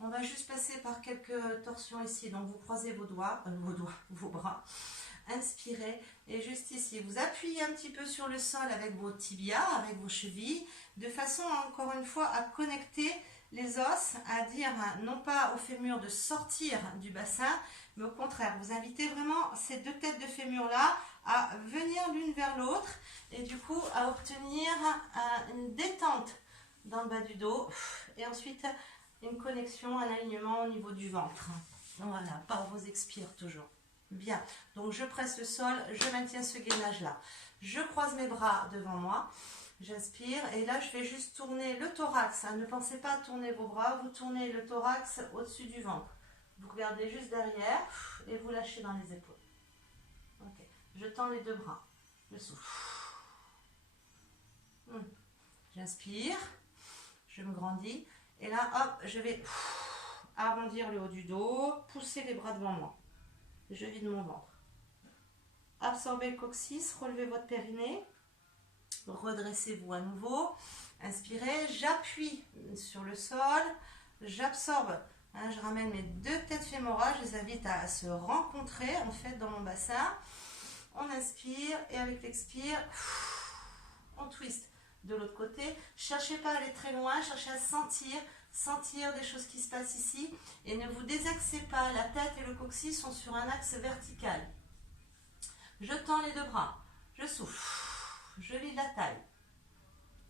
On va juste passer par quelques torsions ici, donc vous croisez vos bras. Inspirez et juste ici, vous appuyez un petit peu sur le sol avec vos tibias, avec vos chevilles, de façon encore une fois à connecter les os, à dire non pas au fémur de sortir du bassin, mais au contraire, vous invitez vraiment ces deux têtes de fémur là à venir l'une vers l'autre et du coup à obtenir une détente dans le bas du dos et ensuite une connexion, un alignement au niveau du ventre. Voilà, par vos expires toujours. Bien, donc je presse le sol, je maintiens ce gainage là. Je croise mes bras devant moi, j'inspire et là je vais juste tourner le thorax. Ne pensez pas à tourner vos bras, vous tournez le thorax au-dessus du ventre. Vous regardez juste derrière et vous lâchez dans les épaules. Ok, je tends les deux bras, je souffle. J'inspire, je me grandis et là hop, je vais arrondir le haut du dos, pousser les bras devant moi. Je vide mon ventre. Absorbez le coccyx, relevez votre périnée. Redressez-vous à nouveau. Inspirez, j'appuie sur le sol. J'absorbe. Je ramène mes deux têtes fémorales. Je les invite à se rencontrer en fait dans mon bassin. On inspire et avec l'expire, on twist de l'autre côté. Cherchez pas à aller très loin. Cherchez à sentir des choses qui se passent ici et ne vous désaxez pas, la tête et le coccyx sont sur un axe vertical. Je tends les deux bras, je souffle, je vide la taille,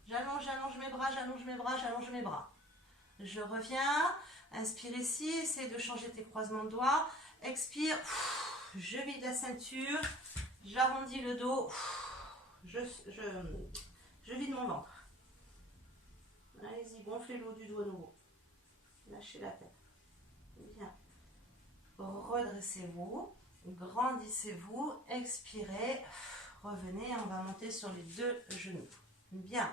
j'allonge mes bras, j'allonge mes bras. Je reviens, inspire ici, essaye de changer tes croisements de doigts, expire, je vide la ceinture, j'arrondis le dos, je vide mon ventre. Allez-y, gonflez le haut du dos à nouveau. Lâchez la tête. Bien. Redressez-vous. Grandissez-vous. Expirez. Revenez. On va monter sur les deux genoux. Bien.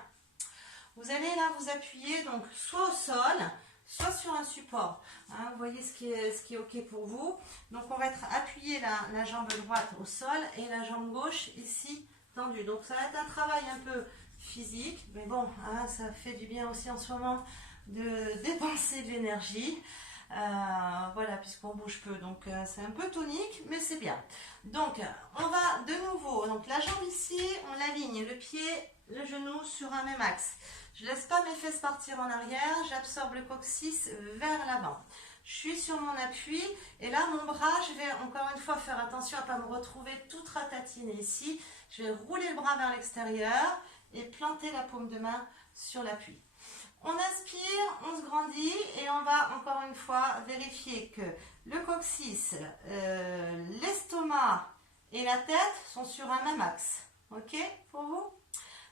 Vous allez là vous appuyer donc soit au sol, soit sur un support. Vous voyez ce qui est OK pour vous. Donc on va être appuyé la jambe droite au sol et la jambe gauche ici tendue. Donc ça va être un travail un peu physique, mais bon, ça fait du bien aussi en ce moment de dépenser de l'énergie, voilà, puisqu'on bouge peu, donc c'est un peu tonique, mais c'est bien. Donc on va de nouveau, donc la jambe ici, on l'aligne, le pied, le genou sur un même axe. Je laisse pas mes fesses partir en arrière, j'absorbe le coccyx vers l'avant. Je suis sur mon appui et là mon bras, je vais encore une fois faire attention à ne pas me retrouver toute ratatinée ici. Je vais rouler le bras vers l'extérieur et planter la paume de main sur l'appui. On inspire, on se grandit et on va encore une fois vérifier que le coccyx, l'estomac et la tête sont sur un même axe. Ok pour vous?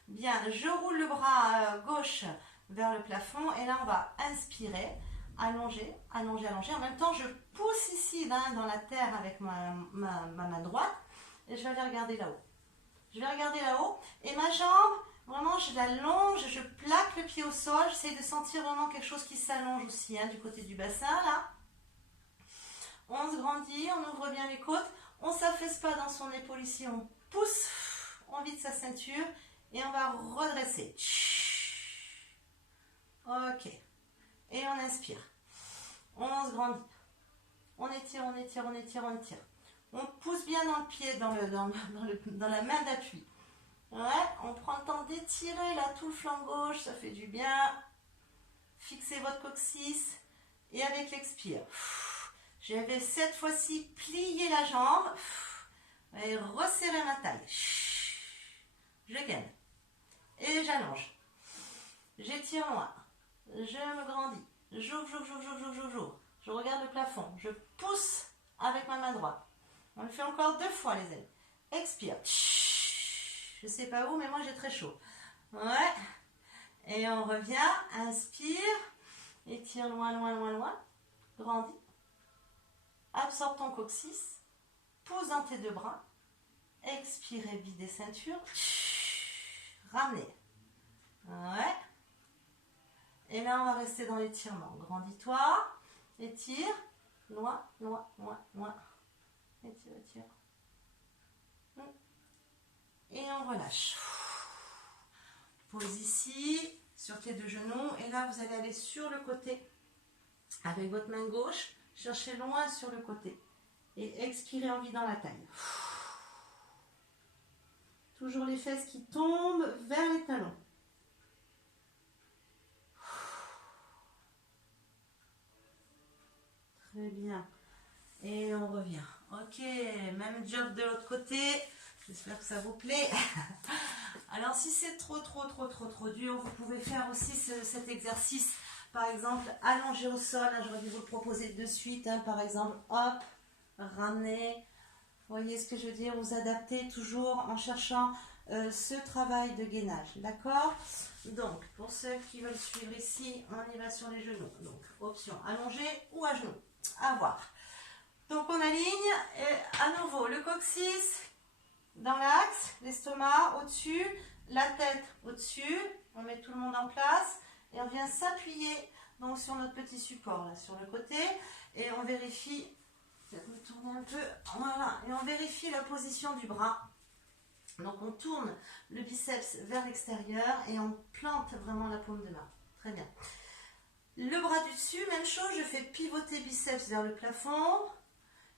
Bien, je roule le bras gauche vers le plafond et là on va inspirer, allonger, allonger, allonger. En même temps, je pousse ici dans la terre avec ma main droite et je vais aller regarder là-haut. Je vais regarder là-haut et ma jambe, vraiment je la longe, je plaque le pied au sol, j'essaie de sentir vraiment quelque chose qui s'allonge aussi du côté du bassin là. On se grandit, on ouvre bien les côtes, on ne s'affaisse pas dans son épaule ici, on pousse, on vide sa ceinture et on va redresser. Ok. Et on inspire. On se grandit. On étire, on étire, on étire, on étire. On pousse bien dans le pied, dans la main d'appui. Ouais, on prend le temps d'étirer là tout le flanc gauche, ça fait du bien. Fixez votre coccyx et avec l'expire, je vais cette fois-ci plier la jambe et resserrer ma taille. Je gaine et j'allonge. J'étire loin. Je me grandis. J'ouvre, j'ouvre, j'ouvre, j'ouvre, j'ouvre, j'ouvre. Je regarde le plafond. Je pousse avec ma main droite. On le fait encore 2 fois, les amis. Expire. Je sais pas où, mais moi j'ai très chaud. Ouais. Et on revient. Inspire. Étire loin, loin, loin, loin. Grandis. Absorbe ton coccyx. Pousse dans tes 2 bras. Expirez, videz ceinture. Ramenez. Ouais. Et là, on va rester dans l'étirement. Grandis-toi. Étire. Loin, loin, loin, loin. Étire, étire. Et on relâche. Pose ici, sur tes 2 genoux. Et là, vous allez aller sur le côté. Avec votre main gauche. Cherchez loin sur le côté. Et expirez en vidant la taille. Toujours les fesses qui tombent vers les talons. Très bien. Et on revient. Ok, même job de l'autre côté. J'espère que ça vous plaît. Alors si c'est trop dur, vous pouvez faire aussi cet exercice. Par exemple, allongé au sol. J'aurais dû vous le proposer de suite. Par exemple, hop, ramenez. Vous voyez ce que je veux dire? Vous adaptez toujours en cherchant ce travail de gainage. D'accord? Donc, pour ceux qui veulent suivre ici, on y va sur les genoux. Donc, option allongé ou à genoux. À voir. Donc, on aligne et à nouveau le coccyx dans l'axe, l'estomac au-dessus, la tête au-dessus. On met tout le monde en place et on vient s'appuyer donc sur notre petit support là, sur le côté et on vérifie. Peut-être me tourner un peu. Voilà. Et on vérifie la position du bras. Donc, on tourne le biceps vers l'extérieur et on plante vraiment la paume de main. Très bien. Le bras du dessus, même chose, je fais pivoter biceps vers le plafond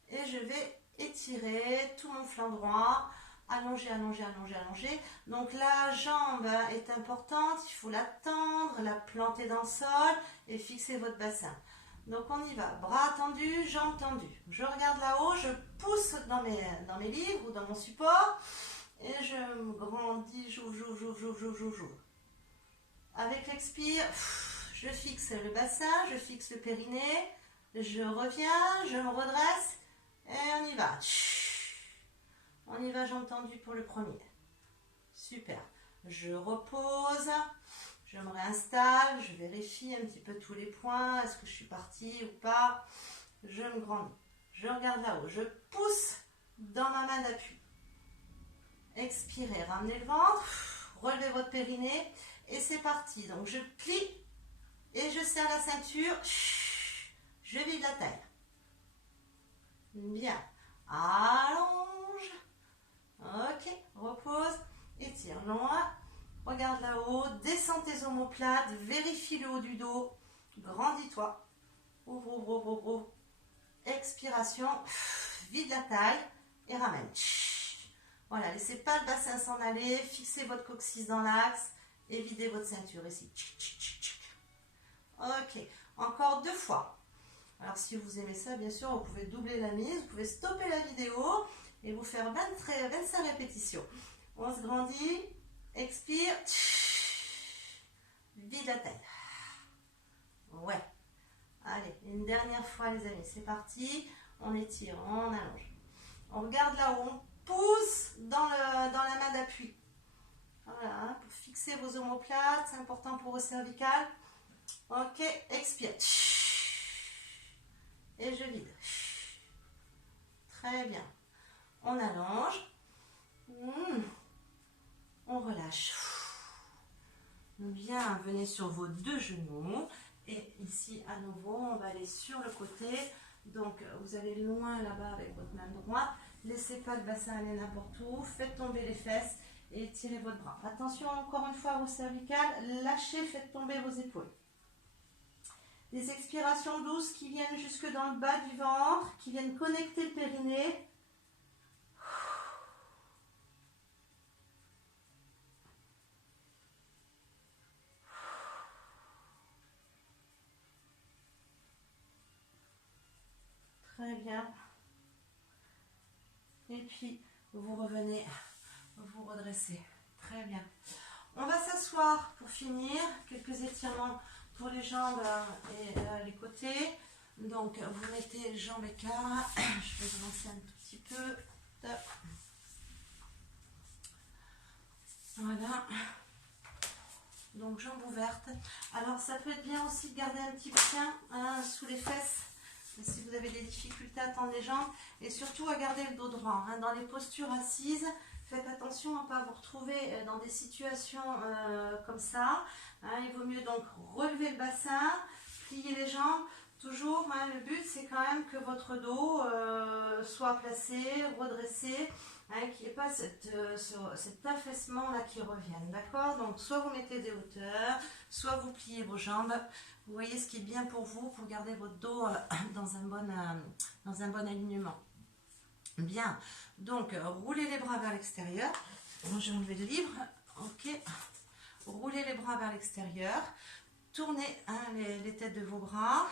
et je vais étirer tout mon flanc droit, allonger, allonger, allonger, allonger. Donc la jambe est importante, il faut la tendre, la planter dans le sol et fixer votre bassin. Donc on y va, bras tendus, jambes tendues. Je regarde là-haut, je pousse dans mes livres ou dans mon support et je me grandis, j'ouvre. Avec l'expire, je fixe le bassin, je fixe le périnée, je reviens, je me redresse et on y va. On y va, jambes tendues pour le premier. Super. Je repose, je me réinstalle, je vérifie un petit peu tous les points, est-ce que je suis partie ou pas. Je me grandis, je regarde là-haut, je pousse dans ma main d'appui. Expirez, ramenez le ventre, relevez votre périnée et c'est parti. Donc je plie et je serre la ceinture, je vide la taille. Bien, allonge, ok, repose, étire loin, regarde là-haut, descends tes omoplates, vérifie le haut du dos, grandis-toi, ouvre, expiration, vide la taille et ramène. Voilà, laissez pas le bassin s'en aller, fixez votre coccyx dans l'axe et videz votre ceinture ici. Ok, encore 2 fois. Alors si vous aimez ça, bien sûr, vous pouvez doubler la mise, vous pouvez stopper la vidéo et vous faire 25 répétitions. On se grandit, expire, vide la tête. Ouais. Allez, une dernière fois les amis, c'est parti. On étire, on allonge. On regarde là où on pousse dans la main d'appui. Voilà, hein, pour fixer vos omoplates, c'est important pour vos cervicales. Ok, expire. Et je vide. Très bien. On allonge. On relâche. Bien, venez sur vos deux genoux. Et ici, à nouveau, on va aller sur le côté. Donc, vous allez loin là-bas avec votre main droite. Laissez pas le bassin aller n'importe où. Faites tomber les fesses et tirez votre bras. Attention encore une fois à vos cervicales. Lâchez, faites tomber vos épaules. Des expirations douces qui viennent jusque dans le bas du ventre, qui viennent connecter le périnée. Très bien. Et puis, vous revenez, vous redressez. Très bien. On va s'asseoir pour finir. Quelques étirements pour les jambes et les côtés. Donc, vous mettez les jambes écart. Je vais vous lancer un tout petit peu. Top. Voilà. Donc, jambes ouvertes. Alors, ça peut être bien aussi de garder un petit bouquin sous les fesses. Si vous avez des difficultés à tendre les jambes. Et surtout à garder le dos droit. Dans les postures assises, faites attention à ne pas vous retrouver dans des situations comme ça. Il vaut mieux donc relever le bassin, plier les jambes. Toujours, le but c'est quand même que votre dos soit placé, redressé, qu'il n'y ait pas cet affaissement là qui revienne. D'accord? Donc soit vous mettez des hauteurs, soit vous pliez vos jambes. Vous voyez ce qui est bien pour vous, pour garder votre dos dans un bon alignement. Bien, donc roulez les bras vers l'extérieur. Bon, j'ai enlevé le livre. Ok. Roulez les bras vers l'extérieur. Tournez les têtes de vos bras.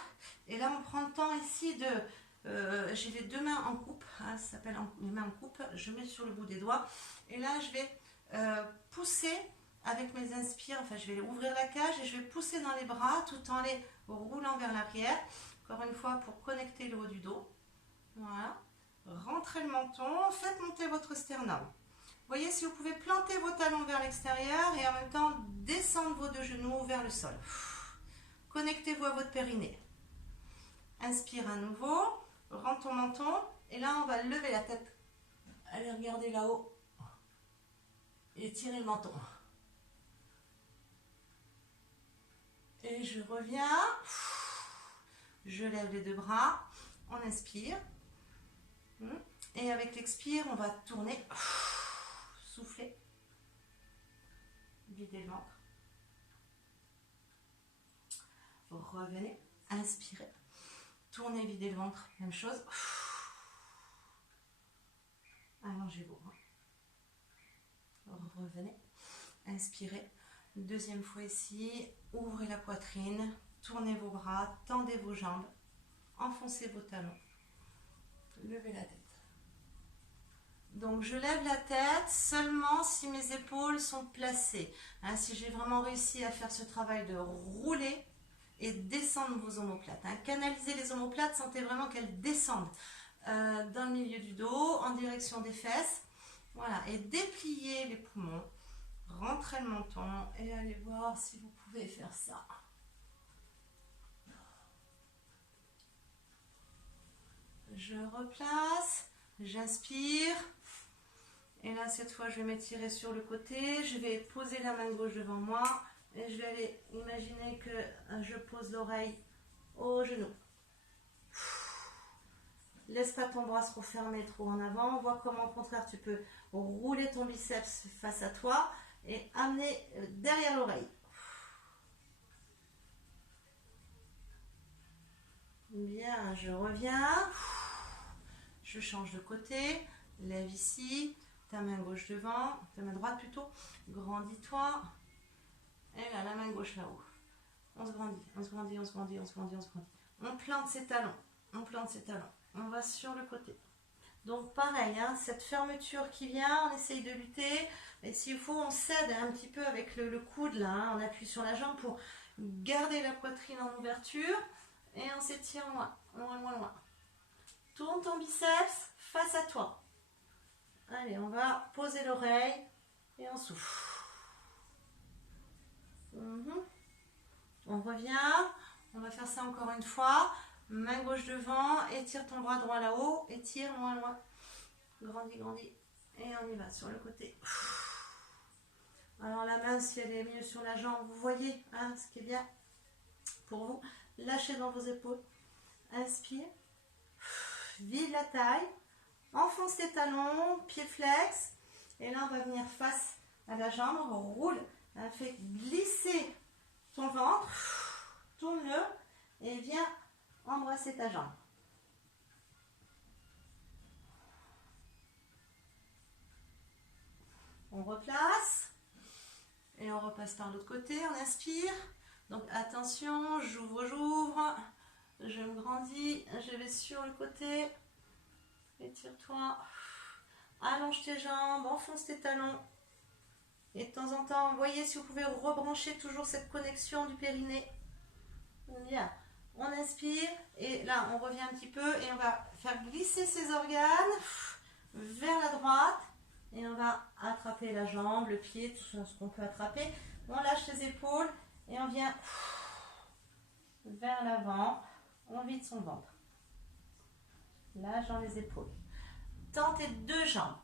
Et là, on prend le temps ici de... j'ai les deux mains en coupe. Ça s'appelle les mains en coupe. Je mets sur le bout des doigts. Et là, je vais pousser avec mes inspires. Enfin, je vais ouvrir la cage et je vais pousser dans les bras tout en les roulant vers l'arrière. Encore une fois, pour connecter le haut du dos. Voilà. Rentrez le menton, faites monter votre sternum. Voyez si vous pouvez planter vos talons vers l'extérieur et en même temps descendre vos deux genoux vers le sol. Connectez-vous à votre périnée. Inspire à nouveau, rentre ton menton et là on va lever la tête. Allez regarder là-haut et tirez le menton. Et je reviens, je lève les deux bras, on inspire. Et avec l'expire, on va tourner, souffler, vider le ventre. Revenez, inspirez, tournez, videz le ventre, même chose. Allongez vos bras. Revenez, inspirez. Deuxième fois ici, ouvrez la poitrine, tournez vos bras, tendez vos jambes, enfoncez vos talons, levez la tête. Donc je lève la tête seulement si mes épaules sont placées. Si j'ai vraiment réussi à faire ce travail de rouler et descendre vos omoplates. Canalisez les omoplates, sentez vraiment qu'elles descendent dans le milieu du dos, en direction des fesses. Voilà, et dépliez les poumons, rentrez le menton et allez voir si vous pouvez faire ça. Je replace, j'inspire. Et là, cette fois, je vais m'étirer sur le côté. Je vais poser la main gauche devant moi. Et je vais aller imaginer que je pose l'oreille au genou. Laisse pas ton bras se refermer trop en avant. Vois comment, au contraire, tu peux rouler ton biceps face à toi et amener derrière l'oreille. Bien, je reviens. Je change de côté. Lève ici. Ta main gauche devant, ta main droite plutôt, grandis-toi, et là, la main gauche là-haut. On se grandit, on se grandit, on se grandit, on se grandit, on se grandit. on plante ses talons, on plante ses talons, on va sur le côté. Donc pareil, hein, cette fermeture qui vient, on essaye de lutter, et s'il faut, on cède un petit peu avec le coude, là, hein, on appuie sur la jambe pour garder la poitrine en ouverture, et on s'étire loin, loin, loin, loin. Tourne ton biceps face à toi. Allez, on va poser l'oreille, et on souffle. On revient, on va faire ça encore une fois. Main gauche devant, étire ton bras droit là-haut, étire loin, loin. Grandis, grandis. Et on y va sur le côté. Alors la main, si elle est mieux sur la jambe, vous voyez hein, ce qui est bien pour vous. Lâchez dans vos épaules. Inspire. Vide la taille. Enfonce les talons, pied flex. Et là, on va venir face à la jambe. On roule. On fait glisser ton ventre. Tourne-le. Et viens embrasser ta jambe. On replace. Et on repasse par l'autre côté. On inspire. Donc attention, j'ouvre, je me grandis, je vais sur le côté, étire-toi, allonge tes jambes, enfonce tes talons, et de temps en temps, voyez si vous pouvez rebrancher toujours cette connexion du périnée. Bien. On inspire, et là on revient un petit peu, et on va faire glisser ses organes vers la droite, et on va attraper la jambe, le pied, tout ce qu'on peut attraper. On lâche les épaules, et on vient vers l'avant, on vide son ventre. Lâche dans les épaules. Tentez deux jambes.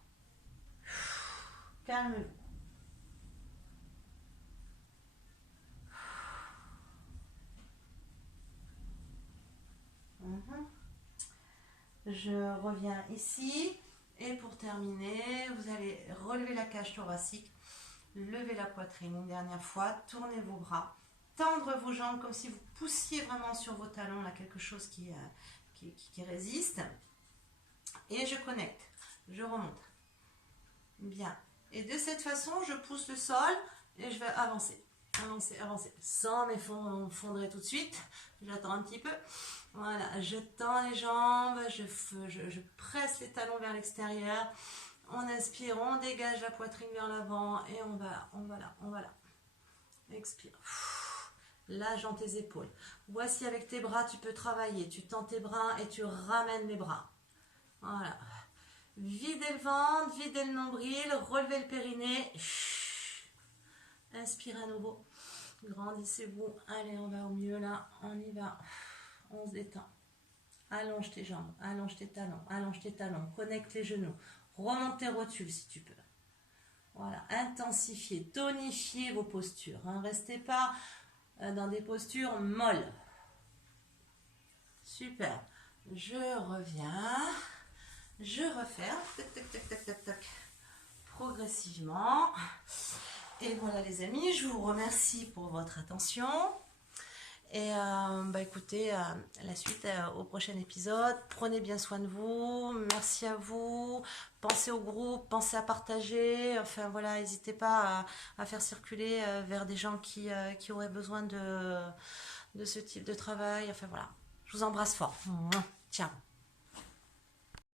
Calmez-vous. Je reviens ici. Et pour terminer, vous allez relever la cage thoracique, lever la poitrine une dernière fois, tournez vos bras, tendre vos jambes comme si vous poussiez vraiment sur vos talons, là, quelque chose qui résiste. Et je connecte, je remonte. Bien. Et de cette façon, je pousse le sol et je vais avancer. Avancer, avancer. Sans m'effondrer tout de suite. J'attends un petit peu. Voilà, je tends les jambes, je presse les talons vers l'extérieur. On inspire, on dégage la poitrine vers l'avant et on va là. Expire. Lâche dans tes épaules. Voici avec tes bras, tu peux travailler. Tu tends tes bras et tu ramènes les bras. Voilà. Videz le ventre, videz le nombril, relevez le périnée. Inspire à nouveau. Grandissez-vous. Allez, on va au mieux là. On y va. On se détend. Allonge tes jambes, allonge tes talons, connecte les genoux. Remonte tes rotules si tu peux. Voilà, intensifiez, tonifiez vos postures. Hein. Restez pas dans des postures molles. Super. Je reviens. Je referme. Tac, tac, tac, tac, tac, tac. Progressivement. Et voilà les amis, je vous remercie pour votre attention. Et écoutez, la suite au prochain épisode. Prenez bien soin de vous. Merci à vous. Pensez au groupe, pensez à partager. Enfin voilà, n'hésitez pas à faire circuler vers des gens qui auraient besoin de ce type de travail. Enfin voilà, je vous embrasse fort. Ciao.